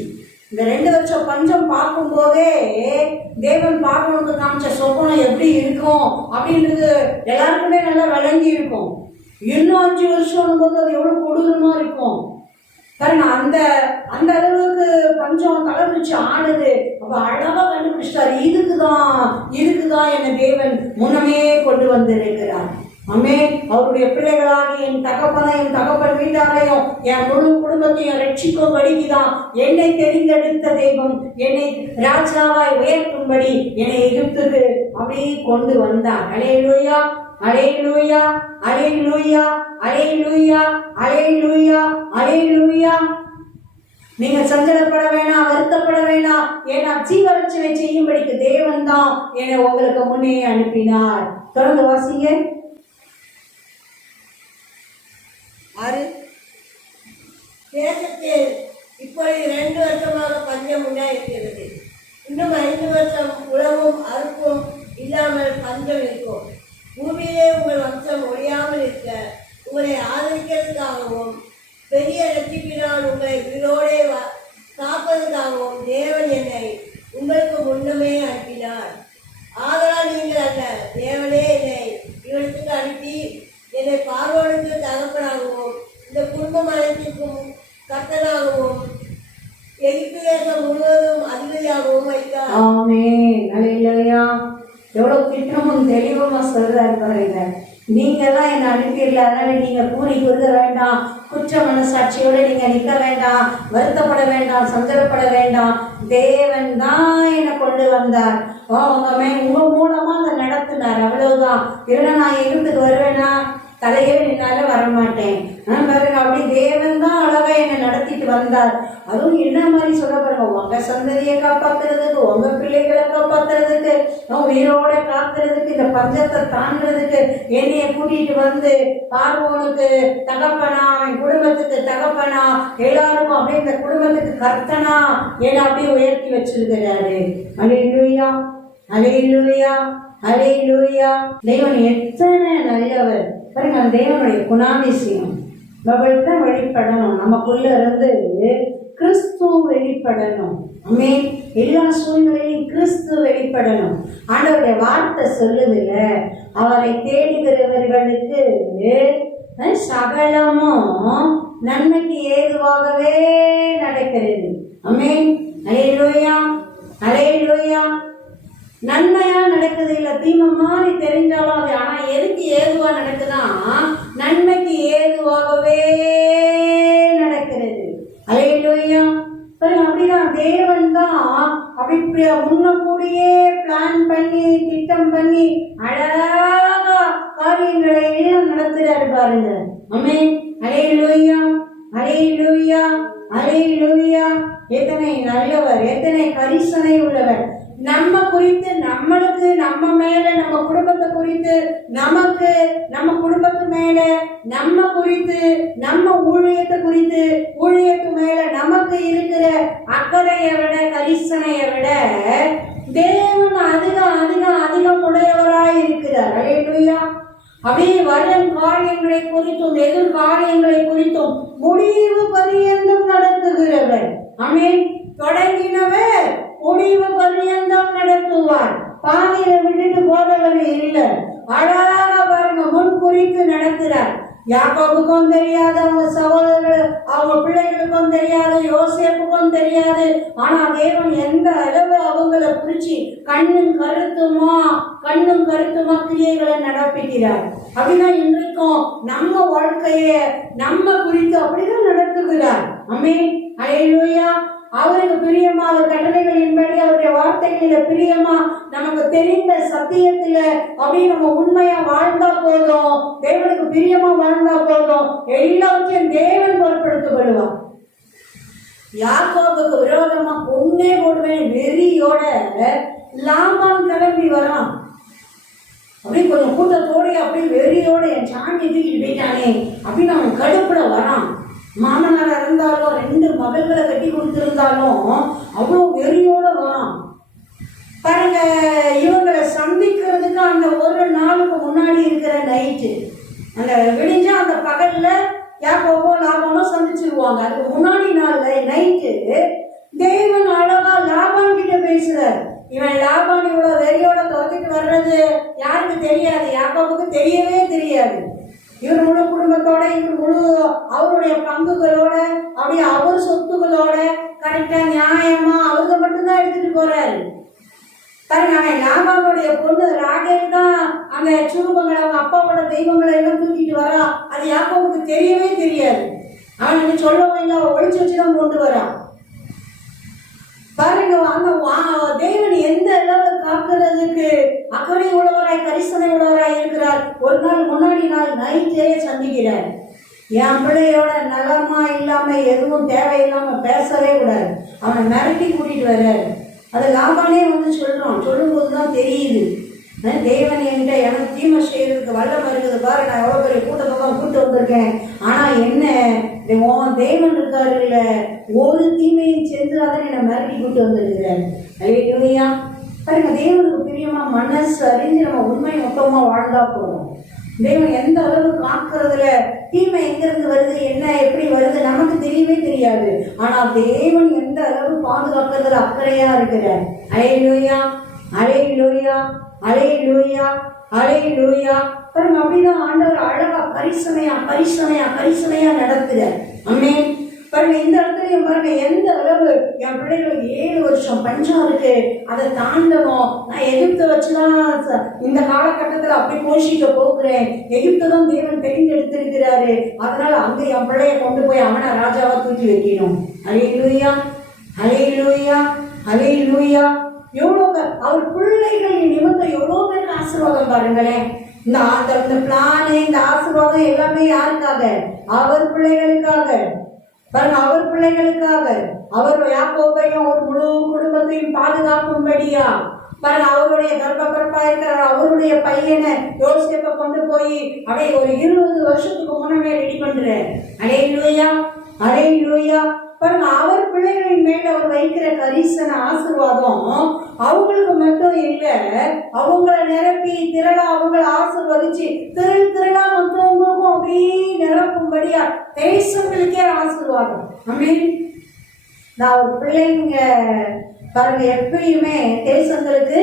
இந்த 2 வருஷம் பஞ்சம் பார்க்கும் போதே தேவன் பார்க்கணுக்கு காமிச்ச சொப்பனம் எப்படி இருக்கும் அப்படின்றது எல்லாருக்குமே நல்லா விளங்கி இருக்கும். இன்னும் 5 வருஷம் போது அது எவ்வளவு கொடூரமா இருக்கும் பாருங்க. அந்த அளவுக்கு பஞ்சம் தலைவிச்சு ஆடுது. அப்ப அழகா கண்டுபிடிச்சிட்டாரு, இதுக்குதான் என்ன தேவன் முன்னமே கொண்டு வந்திருக்கிறார். ஆமென். அவருடைய பிள்ளைகளாகி என் தகப்பன் வீட்டாரையும் என் முழு குடும்பத்தையும் ரட்சிக்கும்படிக்குதான் என்னை தெரிந்தெடுத்த தெய்வம் என்னை ராஜாவாய் உயர்த்தும்படி என்னை எகிப்துக்கு அப்படியே கொண்டு வந்தார். அல்லேலூயா, அல்லேலூயா, அல்லேலூயா, அல்லேலூயா, அல்லேலூயா, அல்லேலூயா. நீங்க சஞ்சலப்பட வேணாம், வருத்தப்பட வேணாம். ஏன்னா ஜீவரட்சணை செய்யும்படிக்கு தேவன் தான் என்னை உங்களுக்கு முன்னே அனுப்பினார். தொடர்ந்து வாசிங்க. 6. தேசத்தில் இப்பொழுது 2 வருஷமாக பஞ்சம் உண்டாயிருக்கிறது. இன்னும் 5 வருஷம் உழவும் அறுப்பும் இல்லாமல் பஞ்சம் இருக்கும். பூமியிலே உங்கள் வம்சம் ஒழியாமல் இருக்க உங்களை ஆதரிக்கிறதுக்காகவும் பெரிய ரட்சிப்பினால் உங்களை உயிரோடே காப்பதற்காகவும் தேவன் என்னை உங்களுக்கு முன்னமே அனுப்பினார். ஆதலால் நீங்கள் அல்ல, தேவனே என்னை இவருக்கு அனுப்பி என்னை பார்வோனுக்கு தகப்பனாகவும் இந்த குடும்பம் அனைத்திற்கும் கர்த்தனாகவும் எகிப்து தேசம் முழுவதும் அதிபதியாகவும் வைத்தார். ஆமென். அல்லேலூயா. எவ்வளவு திட்டமும் தெளிவுமா சொல்றாரு பாருங்க. நீங்க தான் என்னை அனுப்பிடல, அதனால நீங்க கூறி கொடுக்க வேண்டாம், குற்ற மனசாட்சியோட நீங்க நிற்க வேண்டாம், வருத்தப்பட வேண்டாம், சஞ்சலப்பட வேண்டாம். தேவன் தான் என்னை கொண்டு வந்தார். உங்க மூலமா அதை நடத்தினார், அவ்வளவுதான். இல்லைன்னா நான் எகிப்துக்கு வருவேனா? தலையே நின்னால வரமாட்டேன். பாருங்க, அப்படி தேவன் தான் அழகா என்னை நடத்திட்டு வந்தார். அதுவும் என்ன மாதிரி சொல்ல பாருங்க, உங்க சந்ததியை காப்பாத்துறதுக்கு, உங்க பிள்ளைகளை காப்பாத்துறதுக்கு, உயிரோட காக்குறதுக்கு, இந்த பஞ்சத்தை தாண்டறதுக்கு என்னைய கூட்டிட்டு வந்து பார்வோனுக்கு தகப்பனா, அவன் குடும்பத்துக்கு தகப்பனா, எல்லாருக்கும் அப்படியே இந்த குடும்பத்துக்கு கர்த்தனா என்னை அப்படியே உயர்த்தி வச்சிருக்கிறாரு. அல்லேலூயா, அல்லேலூயா, அல்லேலூயா. தேவன் எத்தனை நல்லவர் பாருங்க. அந்த தேவனுடைய குணாதிசயம் நம்மள்கிட்ட வெளிப்படணும். நமக்குள்ள இருந்து கிறிஸ்து வெளிப்படணும். ஆமென். எல்லா சூழ்நிலையும் கிறிஸ்து வெளிப்படணும். ஆண்டவருடைய வார்த்தை சொல்லுதுல, அவரை தேடுகிறவர்களுக்கு சகலமும் நன்மைக்கு ஏதுவாகவே நடக்கிறது. ஆமென். அல்லேலூயா, அல்லேலூயா. நன்மையா நடக்குது, இல்ல தீமை மாதிரி தெரிஞ்சாலும் அது ஆனா எதுக்கு ஏதுவா நடக்குதா? நன்மைக்கு ஏதுவாகவே நடக்கிறது. அல்லேலூயா. அப்படிதான் தேவன் தான் அப்படி முன்னக்கூடியே பிளான் பண்ணி திட்டம் பண்ணி அழகா காரியங்களை எல்லாம் நடத்துறாரு பாருங்க. ஆமென். அல்லேலூயா, அல்லேலூயா, அல்லேலூயா. எத்தனை நல்லவர், எத்தனை கரிசனை உள்ளவர். நம்ம குறித்து, நம்மளுக்கு, நம்ம மேல, நம்ம குடும்பத்தை குறித்து, நமக்கு, நம்ம குடும்பத்து மேல, நம்ம குறித்து, நம்ம ஊழியத்தை குறித்து, ஊழியத்து மேல நமக்கு இருக்கிற அக்கறையை விட, கரிசனையை விட தேவன் அதிகம் உடையவராய் இருக்கிறார். அல்லேலூயா. அப்படியே வரும் காரியங்களை குறித்தும் எதிர்காரியங்களை குறித்தும் முடிவு பரியந்தம் நடத்துகிறவர். ஆமென். தொடங்கினவர் முடிவு பரியந்தம் நடத்துவார். பாதியில விட்டுட்டு போறவர் இல்லை. அழகா பாருங்க, முன் குறித்து நடத்துறார். யாக்கோபுக்கும் தெரியாது, அவங்க சகோதரர்கள், அவங்க பிள்ளைகளுக்கும் தெரியாது, யோசேப்புக்கும் தெரியாது. ஆனா தேவன் எந்த அளவு அவங்களை குறிச்சு கண்ணும் கருத்துமா கிரியைகளை நடப்பிக்கிறார். அப்படிதான் இன்றைக்கும் நம்ம வாழ்க்கைய நம்ம குறித்து அப்படிதான் நடத்துகிறார். ஆமென். அல்லேலூயா. அவருக்கு பிரியமா, அவர் கட்டளைகளின்படி, அவருடைய வார்த்தைகளில பிரியமா, நமக்கு தெரிந்த சத்தியத்துல அப்படி நம்ம உண்மையா வாழ்ந்தா போதும், தேவனுக்கு பிரியமா வாழ்ந்தா போதும், எல்லாத்தையும் தேவன் பொறுப்படுத்திக் கொள்வார். யாக்கோபுக்கு விரோதமா கொன்னே போடுவேன் வெறியோட லாபான் கிளம்பி வரான். அப்படி கொஞ்சம் கூட்டத்தோட அப்படி வெறியோட என் சாமி தூக்கிட்டு போயிட்டானே அப்படின்னு அவன் கடுப்புல வரான். மாமனார் இருந்தாலும் 2 மகள்களை கட்டி கொடுத்திருந்தாலும் அவ்வளோ வெறியோட வரான் பாருங்க. இவங்களை சந்திக்கிறதுக்கு அந்த ஒரு நாளுக்கு முன்னாடி இருக்கிற நைட்டு, அந்த விடிஞ்சா அந்த பகல்ல யாக்கோபோ லாபானோ சந்திச்சிருவாங்க. அதுக்கு முன்னாடி நாள்ல நைட்டு தேவன் அழகா லாபான் கிட்ட பேசுறார். இவன் லாபான் இவ்வளவு வெறியோட துரத்திட்டு வர்றது யாருக்கு தெரியாது, யாக்கோபுக்கு தெரியவே தெரியாது. இவர் முழு குடும்பத்தோட, இவர் முழு அவருடைய பங்குகளோட, அப்படியே அவர் சொத்துக்களோட கரெக்டா நியாயமா அவருக்கு மட்டும்தான் எடுத்துட்டு போறாரு. பாருங்க, அவன் லாபானுடைய பொண்ணு ராகேல் தான் அந்த சுரூபங்களை, அவங்க அப்பாவோட தெய்வங்களை எல்லாம் தூக்கிட்டு வரா. அது யாக்கோபுக்கு தெரியவே தெரியாது. அவனுக்கு சொல்லவும் இல்லை, ஒழிச்சு வச்சுதான் கொண்டு வரான். பாருங்க, அந்த தேவன் எந்த அளவு காக்கிறதுக்கு அக்கறை உள்ளவராய், கரிசனை உள்ளவராய் இருக்கிறார். ஒரு நாள் முன்னாடி நாள் நைட்டே சந்திக்கிறார். என் பிள்ளையோட நலமா இல்லாம எதுவும் தேவையில்லாம பேசவே கூடாது, அவனை மிரட்டி கூட்டிட்டு வர்றாரு. அதை லாபானே வந்து சொல்றான். சொல்லும் போதுதான் தெரியுது, தேவன் என்கிட்ட எனக்கு தீமை செய்யறதுக்கு வல்லமை இருக்குது பாரு, நான் எவ்வளவு பெரிய கூட்டத்தை தான் கூட்டு வந்திருக்கேன். ஆனா என்ன, தேவன் இருக்காரு இல்ல, ஒரு தீமையும் செஞ்சாதான் என்னை மிரட்டி கூட்டு வந்திருக்கிறார். அல்லேலூயா. பாருங்க, தேவனுக்கு பிரியமா மனசு அறிஞ்சு நம்ம உண்மை மொத்தமா வாழ்ந்தா போதும். தேவன் எந்த அளவு காக்கிறதுல, தீமை எங்கிருந்து வருது, என்ன எப்படி வருது நமக்கு தெரியவே தெரியாது. ஆனா தேவன் எந்த அளவு பாதுகாக்கிறதுல அக்கறையா இருக்கிறார். அல்லேலூயா, அல்லேலூயா, அல்லேலூயா, அல்லேலூயா. பாருங்க, அப்படிதான் ஆண்டவர் அழகா கரிசனையா நடத்துறார். ஆமென். பாருங்க, இந்த இடத்துலயும் பாருங்க, எந்த அளவு என் பிள்ளைகளுக்கு 7 வருஷம் பஞ்சம் இருக்கு, அதை தாண்டணும், நான் எகிப்தை வச்சுதான் இந்த காலகட்டத்தில் அப்படி போஷிக்க போகிறேன், எகிப்தை தான் தேவன் தெரிந்தெடுத்திருக்கிறாரு, அதனால அங்க என் பிள்ளைய கொண்டு போய் அவனை ராஜாவா தூக்கி வைக்கணும். அல்லேலூயா, அல்லேலூயா, அல்லேலூயா. எவ்வளவு அவர் பிள்ளைகள் நிமித்தம் எவ்வளோ பேருக்கு ஆசீர்வாதம் பாருங்களேன். இந்த பிளானு, இந்த ஆசீர்வாதம் எல்லாமே யாருக்காக? அவர் பிள்ளைகளுக்காக. பாருங்க, அவர் பிள்ளைகளுக்காக, அவர் யாக்கோபையும் ஒரு முழு குடும்பத்தையும் பாதுகாக்கும்படியா. பாருங்க, அவருடைய கர்ப்பா இருக்கிற அவருடைய பையனை யோசேப்பை கொண்டு போய் அப்படியே ஒரு 20 வருஷத்துக்கு முன்னமே ரெடி பண்றார். அல்லேலூயா, அல்லேலூயா. பாருங்க, அவர் பிள்ளைகளின் மேல அவர் வைக்கிற கரிசன ஆசீர்வாதம் அவங்களுக்கு மட்டும் இல்லை, அவங்கள நிரப்பி திரளா அவங்கள ஆசீர்வதிச்சு திரளா மற்றவங்களுக்கும் அப்படியே நிரப்பும்படியா தேசங்களுக்கே ஆசீர்வாதம். ஆமென். நான் ஒரு பிள்ளைங்க பாருங்க, எப்பயுமே தேசங்களுக்கு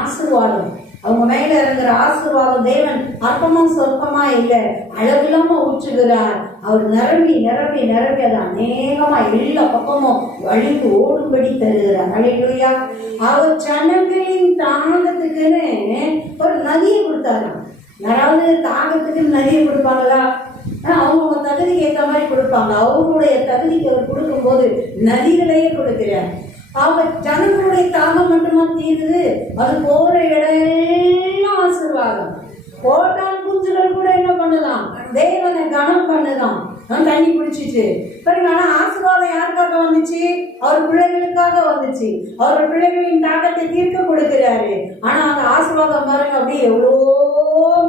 ஆசீர்வாதம், அவங்க மேல இருக்கிற ஆசீர்வாதம் தேவன் அற்பமா சொற்பமா இல்லை, அளவில்லாம ஊற்றுகிறார். அவர் நிரம்பி நிரம்பி நிரம்பி அதை அநேகமா எல்லா பக்கமும் வழிக்கு ஓடும்படி தருகிறார். அல்லேலூயா. அவர் ஜனங்களின் தாகத்துக்குன்னு ஒரு நதியை கொடுத்தாராம். யாராவது தாகத்துக்கு நதியை கொடுப்பாங்களா? அவங்க தகுதிக்கு ஏற்ற மாதிரி கொடுப்பாங்க. அவங்களுடைய தகுதிக்கு அவர் கொடுக்கும்போது நதிகளையே கொடுக்கிறார். அவங்க ஜனங்களுடைய தாகம் மட்டுமா தீருது, அது போற இடம் ஆசீர்வாதம். போட்டால் குஞ்சுகள் கூட என்ன பண்ணுதான், தேவனை கனம் பண்ணுதான். தண்ணி குடிச்சிட்டு பாருங்க. ஆனா ஆசீர்வாதம் யாருக்காக வந்துச்சு? அவர் பிள்ளைகளுக்காக வந்துச்சு. அவர் பிள்ளைகளின் தாகத்தை தீர்க்க கொடுக்கிறாரு. ஆனா அந்த ஆசீர்வாதம் பாருங்க, அப்படியே எவ்வளோ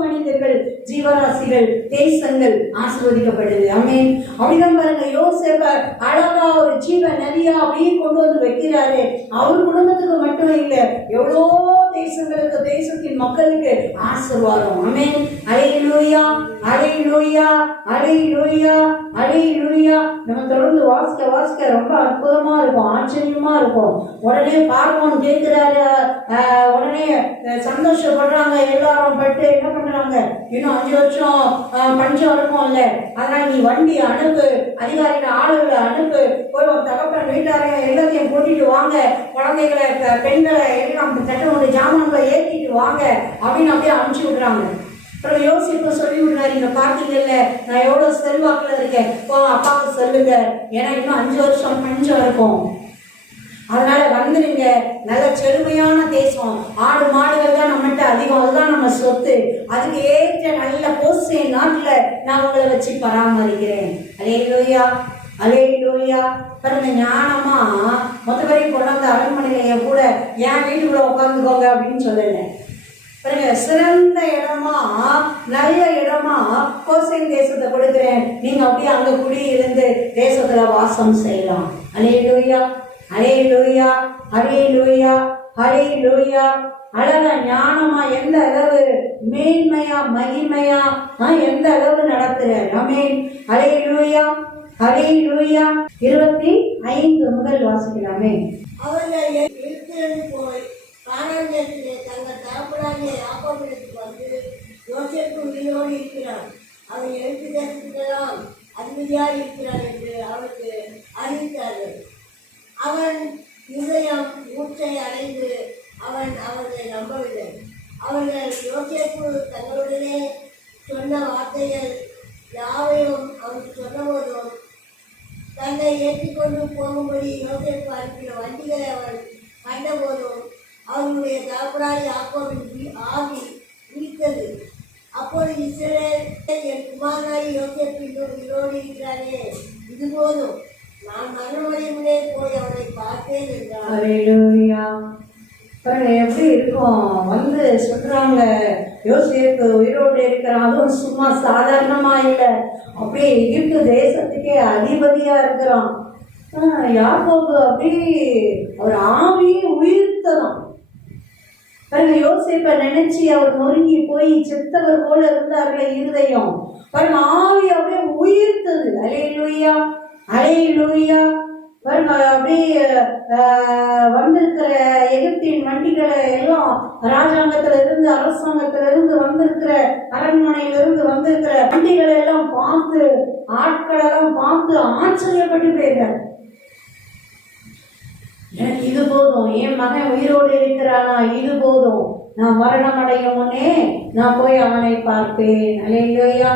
மனிதர்கள், ஜீவராசிகள், தேசங்கள் ஆசீர்வதிக்கப்படுது. ஆமென். அப்படிதான் பாருங்க, யோசேப்ப அழகா ஒரு ஜீவ நதியா அப்படியே கொண்டு வந்து வைக்கிறாரு. அவர் குடும்பத்துக்கு மட்டும் இல்ல, எவ்வளோ தேசங்களுக்கு, தேசத்தின் மக்களுக்கு ஆசீர்வாதம். ஆமென். அல்லேலூயா, அல்லேலூயா, அல்லேலூயா, அல்லேலூயா. நம்ம தொடர்ந்து வாசிக்க வாசிக்க ரொம்ப அற்புதமா இருக்கும், ஆச்சரியமா இருக்கும். உடனே பார்வோன் கேட்கிறாரு, உடனே சந்தோஷப்படுறாங்க எல்லாரும். பட்டு என்ன பண்றாங்க, இன்னும் 5 வருஷம் பஞ்சம் இருக்கும்ல, அதனால நீ வண்டி அனுப்பு, அதிகாரிகள் ஆளுகளை அனுப்பு, போய் ஒரு தகப்பன் வீட்டாரையும் எல்லாத்தையும் கூட்டிட்டு வாங்க, குழந்தைகளை பெண்களை எல்லாம் சட்டமுடைய ஜாமான்களை ஏற்றிட்டு வாங்க அப்படின்னு அப்படியே அனுப்பிச்சு விடுறாங்க. அப்புறம் யோசிப்பு சொல்லி விடுறாரு, நீங்க பார்த்தீங்கல்ல நான் எவ்வளவு செல்வாக்குல இருக்கேன், அப்பாவுக்கு சொல்லுங்க, ஏன்னா இன்னும் 5 வருஷம் பஞ்சம் இருக்கும், அதனால வந்துருங்க. நல்ல செழுமையான தேசம், ஆடு மாடுகள் தான் நம்மகிட்ட அதிகம், அதுதான் நம்ம சொத்து, அதுக்கு ஏற்ற நல்ல போஸ்டே நாட்டுல நான் உங்களை வச்சு பராமரிக்கிறேன். அல்லேலூயா, அல்லேலூயா. பாருங்க, ஞானமா மொத்த பேரையும் கொண்டாந்து அரண்மனையில என் கூட என் வீட்டுக்குள்ள உட்காந்துக்கோங்க அப்படின்னு சொல்லல. பாருங்க, சிறந்த இடமா, நல்ல இடமா கோசேன் தேசத்தை கொடுக்கிறேன், நீங்க அப்படியே அங்க குடி இருந்து தேசத்துல வாசம் செய்யலாம். அல்லேலூயா, அல்லேலூயா, அல்லேலூயா, அல்லேலூயா. அழகா ஞானமா எந்த அளவு மேன்மையா மகிமையா எந்த அளவு நடத்துறார். ஆமென். அல்லேலூயா, அல்லேலூயா. 25 முதல் வாசிக்கலாமே. அவர்கள் எகிப்திலிருந்து போய் கானான் தேசத்திலே தங்கள் தகப்பனாகிய யாக்கோபிடத்துக்கு வந்து, யோசேப்பு உயிரோடு இருக்கிறான், அவன் எகிப்து தேசத்துக்கெல்லாம் அதிபதியாக இருக்கிறான் என்று அவனுக்கு அறிவித்தார்கள். அவன் இதயம் மூச்சை அடைந்து அவன் அவர்களை நம்பவில்லை. அவர்கள் யோசேப்பு தங்களுடனே சொன்ன வார்த்தைகள் யாவையும் அவனுக்கு சொன்னபோதும் தன்னை ஏற்றிக்கொண்டு போகும்படி யோசேப்பு அனுப்பின வண்டிகளை அவன் கண்டபோதும் அவனுடைய தகப்பனாகிய யாக்கோபின் ஆவி உதித்தது. அப்போது இஸ்ரவேல், என் குமாரனாகிய யோசேப்பு இன்னும் உயிரோடு இருக்கிறானே, இது போதும், நான் மறுபடியுமே போய் அவனை பார்த்தேன் என்றார். அல்லேலூயா. பாருங்க எப்படி இருக்கும், வந்து சொல்றாங்க யோசேப்பு உயிரோடு இருக்கிறான், அதுவும் சும்மா சாதாரணமா இல்லை, அப்படியே எகிப்து தேசத்துக்கே அதிபதியா இருக்கிறான். யாக்கோபு அப்படியே அவர் ஆவியை உயிர்த்ததான். பாருங்க, யோசேப்பை நினைச்சு அவர் நொறுங்கி போய் செத்தவர் போல இருந்தார்களே இருதயம், பாருங்க ஆவி அப்படியே உயிர்த்தது. அல்லேலூயா, அல்லேலூயா. பாருங்க, அப்படியே வந்திருக்கிற எகிப்தின் வண்டிகளை எல்லாம் ராஜாங்கத்துல இருந்து, அரசாங்கத்துல இருந்து வந்திருக்கிற, அரண்மனையிலிருந்து வந்திருக்கிற வண்டிகளை எல்லாம் பார்த்து, ஆட்களெல்லாம் பார்த்து ஆச்சரியப்பட்டு போயிடுறாரு. எனக்கு இது போதும், என் மகன் உயிரோடு இருக்கிறானா, இது போதும், நான் மரணம் அடையும் முன்னே நான் போய் அவனை பார்ப்பேன். அல்லேலூயா.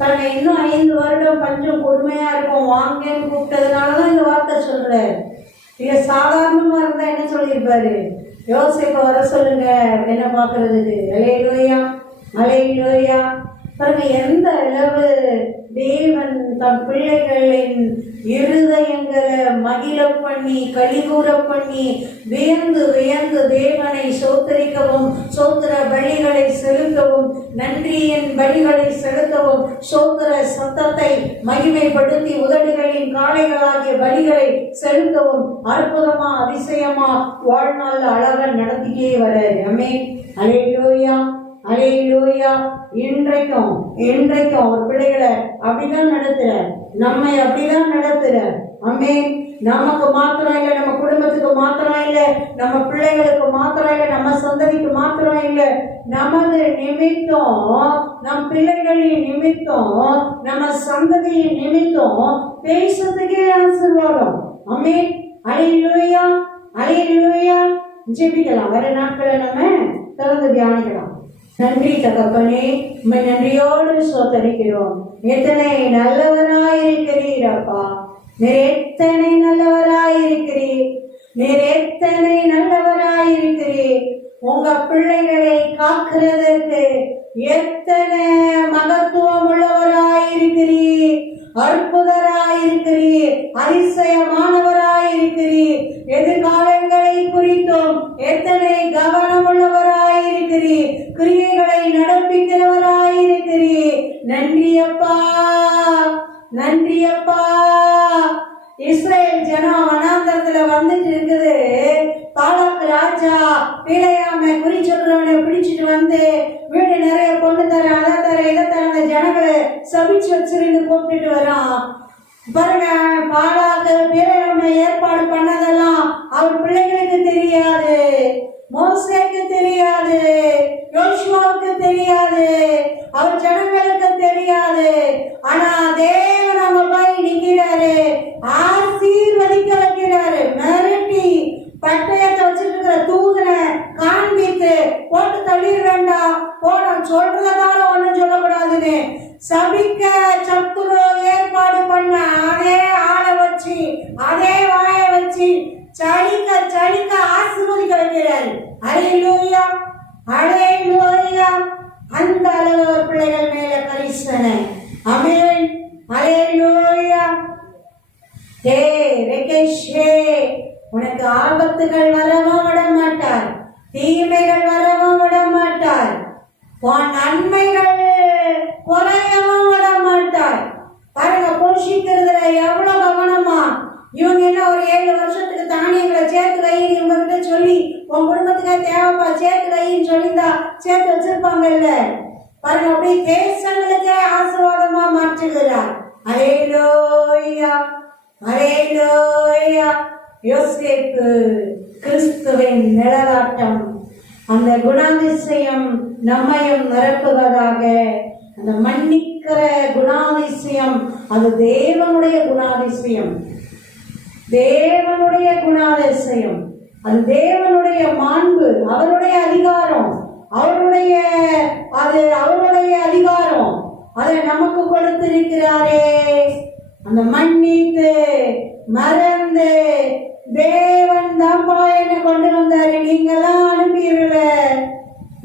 பாருங்க, இன்னும் 5 வருடம் பஞ்சம் கொடுமையா இருக்கும், வாங்கன்னு கூப்பிட்டதுனாலதான் இந்த வார்த்தை சொல்றேன். இங்க சாதாரணமா இருந்தா என்ன சொல்லியிருப்பாரு, யோசேப்பை வர சொல்லுங்க என்ன பார்க்கறதுக்கு. அல்லேலூயா, அல்லேலூயா. பாருங்க, எந்த அளவு தேவன் தன் பிள்ளைகளின் இருதயங்களை மகிழ பண்ணி, கலிகூற பண்ணி, வியந்து வியந்து தேவனை சோத்தரிக்கவும், சோத்திர பலிகளை செலுத்தவும், நன்றியின் பலிகளை செலுத்தவும், சோத்திர சத்தத்தை மகிமைப்படுத்தி உதடுகளின் காளைகளாகிய பலிகளை செலுத்தவும் அற்புதமா அதிசயமா வாழ்நாள் அழகா நடத்திட்டே வர. ஆமென். அல்லேலூயா, அல்லேலூயா. இன்றைக்கும் அவர் பிள்ளைகளை அப்படிதான் நடத்துற, நம்மை அப்படிதான் நடத்துற. ஆமென். நமக்கு மாத்திரம் இல்லை, நம்ம குடும்பத்துக்கு மாத்திரம் இல்லை, நம்ம பிள்ளைகளுக்கு மாத்திரம் இல்லை, நம்ம சந்ததிக்கு மாத்திரம் இல்லை, நமது நிமித்தம், நம் பிள்ளைகளின் நிமித்தம், நம்ம சந்ததியின் நிமித்தம் பேசுறதுக்கே ஆசீர்வாதம். ஆமென். அல்லேலூயா, அல்லேலூயா. ஜெபிக்கலாம். வர நாட்களை நம்ம தொடர்ந்து தியானிக்கலாம். நன்றி தகப்பனே, உம்மை நன்றியோடு சோதரிக்கிறோம். எத்தனை நல்லவராயிருக்கிறீர் அப்பா, நீர் எத்தனை நல்லவராயிருக்கிறீர், நீர் எத்தனை நல்லவராயிருக்கிறீர். உங்க பிள்ளைகளை காக்கிறதற்கு எத்தனை மகத்துவம் உள்ளவராயிருக்கிறீர், அற்புதராயிருக்கிறீர், அதிசயமானவராயிருக்கிறீர். எதிர்காலங்களை குறித்தும் எத்தனை கவனம் உள்ளவராயிருக்கிறீர், கிரியைகளை நடப்பிக்கிறவராயிருக்கிறீர். நன்றி அப்பா, நன்றி அப்பா. இஸ்ரேல் ஜனம் வனாந்தரத்துல வந்துட்டு இருக்குது. பாலாக்கு ராஜா பிழையாம குறி சொல்றவனை பிடிச்சிட்டு வந்து வீடு நிறைய பொண்ணு தர, அதை தர, இதை தர, அந்த ஜனங்களை சபிச்சு வச்சிருந்து கூப்பிட்டு வரான். பாருங்க, பாலாக்கு பிழையாம ஏற்பாடு பண்ணதெல்லாம் அவர் பிள்ளைகளுக்கு தெரியாது, மோசேக்கு தெரியாது, யோசுவாவுக்கு தெரியாது, அவர் ஜனங்களுக்கு தெரியாது. ஆனா தேவன் அங்க போய் நிக்கிறாரு, ஆசீர்வதிக்க வைக்கிறாரு. மிரட்டி பட்டயத்தை வச்சுட்டு இருக்கிற தூதனை காண்பித்து போட்டு தள்ளிட வேண்டாம், போன சொல்றதால ஒண்ணும் சொல்லக்கூடாதுன்னு சபிக்க சத்துரு ஏற்பாடு பண்ண அதே ஆளை வச்சு அதே வாயை வச்சு சலிக்க சலிக்க ஆசீர்வதிக்க வைக்கிறாரு. அல்லேலூயா, அல்லேலூயா. அந்த அளவு பிள்ளைகள் மேல கரிசனை. ஆமென், அல்லேலூயா. ஹே ரெகேஷே, உனக்கு ஆபத்துகள் வரவும் விட மாட்டார், தீமைகள் வரவும் விட மாட்டார், உன் நன்மைகள் குறையவும் விட மாட்டார். பாருங்க, போஷிக்கிறதுல எவ்வளவு கவனமா. இவங்க என்ன ஒரு 7 வருஷத்துக்கு தானியங்களை சேர்த்து வைன்னு இவங்ககிட்ட சொல்லி, உன் குடும்பத்துக்கே தேவைப்பா சேர்த்து வைன்னு சொல்லியிருந்தா சேர்த்து வச்சிருப்பாங்க இல்ல. பாருங்க, அப்படியே தேசங்களுக்கே ஆசீர்வாதமா மாற்றுகிறார். அல்லேலூயா, அல்லேலூயா. யோசேப்பு கிறிஸ்துவின் நிழலாட்டம். அந்த குணாதிசயம் நம்மையும் நிரப்புவதாக. அந்த மன்னிக்கிற குணாதிசயம், அது தேவனுடைய குணாதிசயம், தேவனுடைய குணாதிசயம், அது தேவனுடைய மாண்பு, அவருடைய அதிகாரம், அவருடைய அவருடைய அதிகாரம், அதை நமக்கு கொடுத்திருக்கிறாரே. அந்த மன்னித்து மறந்து தேவன் தான்ப்பா என்ன கொண்டு வந்தாரு, நீங்கெல்லாம் அனுப்பிடுற,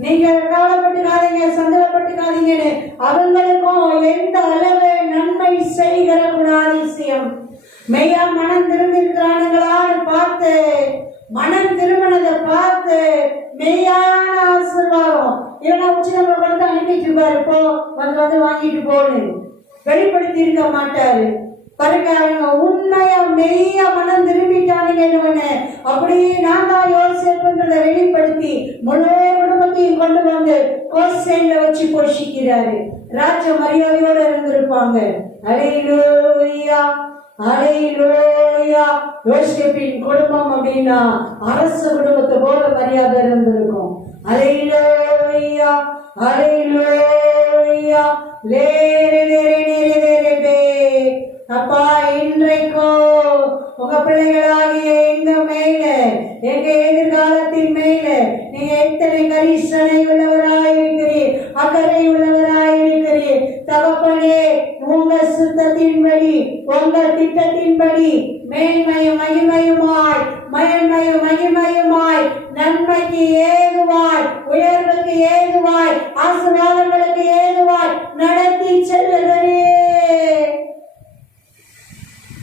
நீங்க கவலைப்பட்டுக்காதீங்க, சந்தோஷப்பட்டுக்காதீங்கன்னு அவங்களுக்கும் எந்த அளவு நன்மை செய்கிற குணாதிசயம். மெய்யா மனம் திரும்பிருக்கிறானுங்களான்னு பார்த்து, மனம் திரும்பினதை பார்த்து மெய்யான ஆசீர்வாதம். இல்லைன்னா உச்சிதங்களை கொண்டு அனுப்பிட்டு இருப்பாரு, போ வந்து வந்து வாங்கிட்டு போன்னு வெளிப்படுத்தி இருக்க மாட்டாரு. பாருங்க, அவங்க உண்மையா மெய்யா மனம் திரும்பிட்டானுங்கன்னு அப்படியே நான் தான் யோசிப்புன்றதை வெளிப்படுத்தி முழு குடும்பத்தையும் கொண்டு வந்து கோசைன்ல வச்சு போஷிக்கிறாரு. ராஜ மரியாதையோட இருந்திருப்பாங்க. அல்லேலூயா, அல்லேலூயா. யோசேப்பின் குடும்பம் அப்படின்னா அரச குடும்பத்தை போல மரியாதை இருந்திருக்கும். அல்லேலூயா, அல்லேலூயா. அப்பா, இன்றைக்கோ உங்க பிள்ளைகளாகிய எங்க மேல, எங்க எதிர்காலத்தின் மேல நீங்க எத்தனை கரிசனை உள்ளவராயிருக்கிறீர், அக்கறை உள்ளவராயிருக்கிறீர். தகப்பனே, உங்க சுத்தத்தின்படி, உங்க திட்டத்தின்படி மேன்மையும் மகிமையுமாய், மேன்மையும் மகிமையுமாய், நன்மைக்கு ஏதுவாய், உயர்வுக்கு ஏதுவாய், ஆசீர்வாதங்களுக்கு ஏதுவாய் நடத்தி செல்லுகிறே,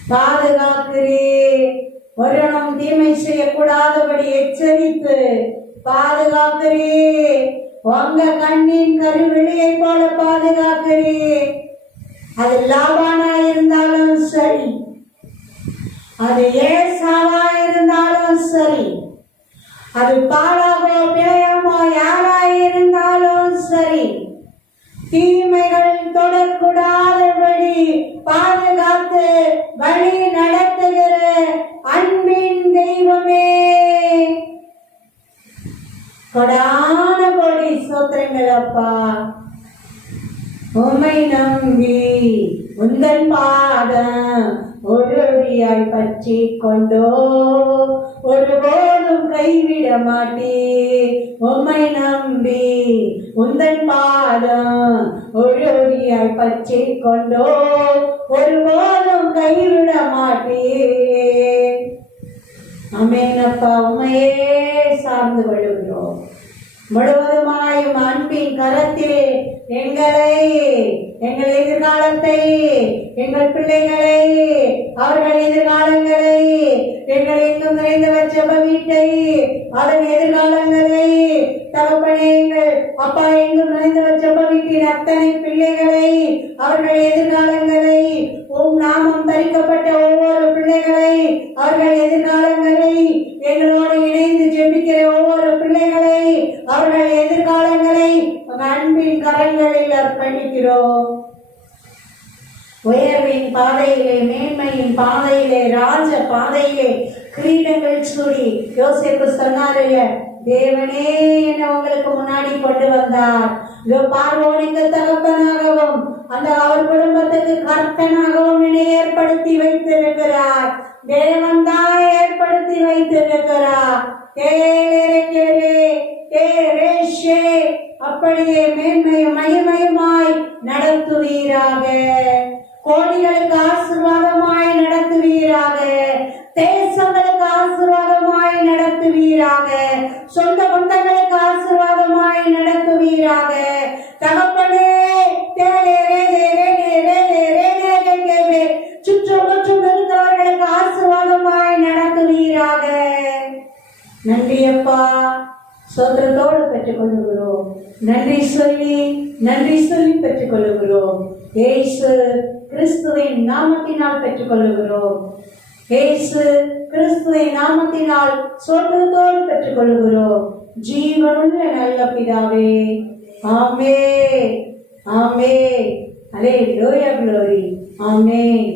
பாதுகாக்கிறே. ஒருவனும் தீமை செய்யக்கூடாதபடி எச்சரித்து பாதுகாக்கிறே. உங்க கண்ணின் கருவிழியை போல பாதுகாக்கிறே. அது லாபானா இருந்தாலும் சரி, அது ஏசாவா இருந்தாலும் சரி, அது பாலாகோ பிழையாமோ யாராயிருந்தாலும் சரி, தீமைகள் தொடக்கூடாதபடி பாதுகாத்து வழி நடத்துகிற அன்பின் தெய்வமே, கொடான கோடி ஸ்தோத்திரங்கள் அப்பா. உம்மை நம்பி உந்தன் பாதம் ஒருடியாய் பற்றி கொண்டோ, ஒருபோதும் கைவிட மாட்டீர். உம்மை நம்பி உந்தன் பாதம் ஒருவரியாய் பற்றி கொண்டோ ஒருபோதும் கைவிட மாட்டீர். ஆமெனப்பா, உம்மையே சார்ந்து கொள்கிறோம். முழுவதுமாயும் அன்பின் கரத்திலே எங்கள் எதிர்காலத்தை, எங்கள் பிள்ளைகளை, அவர்கள் எதிர்காலங்களை, எங்கள் எங்கும் நிறைந்தவர் ஜெப வீட்டை, அதன் எதிர்காலங்களை, தகப்பனே எங்கள் அப்பா எங்கும் நிறைந்தவர் ஜெப வீட்டின் அத்தனை பிள்ளைகளை, அவர்கள் எதிர்காலங்களை, உம் நாமம் தரிக்கப்பட்ட ஒவ்வொரு பிள்ளைகளை, அவர்கள் எதிர்காலங்களை, எங்களோடு இணைந்து ஜெபிக்கிற ஒவ்வொரு பிள்ளைகளை, அவர்கள் எதிர்காலங்களை அன்பின் கரங்களில் அர்ப்பணிக்கிறோம். உயர்வின் பாதையிலே, மேன்மையின் பாதையிலே, ராஜ பாதையிலே கிரீடங்கள் சூடி யோசேப்பு சொன்னாரில்ல, தேவனே என்ன உங்களுக்கு முன்னாடி கொண்டு வந்தார். பார்வோனுக்கு தகப்பனாகவும் அந்த அவர் குடும்பத்துக்கு கர்த்தனாகவும் என்னை ஏற்படுத்தி வைத்திருக்கிறார். தேவன் தான் ஏற்படுத்தி வைத்திருக்கிறார். அப்படியே மேன்மையும் மகிமையுமாய் நடத்துவீராக. கோடிகளுக்கு ஆசீர்வாதமாய் நடத்துவீராக. தேசங்களுக்கு ஆசீர்வாதமாய் நடத்துவீராக. சொந்த பந்தங்களுக்கு ஆசீர்வாதமாய் நடத்துவீராக. தகப்பனே, சுற்றுமுற்றும் இருக்கிறவர்களுக்கு ஆசீர்வாதமாய் நடத்துவீராக. நன்றி அப்பா, சோதரத்தோடு பெற்றுக் கொள்ளுகிறோம். நன்றி சொல்லி பெற்றுக் கொள்ளுகிறோம். இயேசு கிறிஸ்துவின் நாமத்தினால் பெற்றுக் கொள்ளுகிறோம். இயேசு கிறிஸ்துவின் நாமத்தினால் சோதரத்தோடு பெற்றுக் கொள்ளுகிறோம். ஜீவனுள்ள நல்ல பிதாவே, ஆமென், ஆமென். அல்லேலூயா, glory, ஆமென்.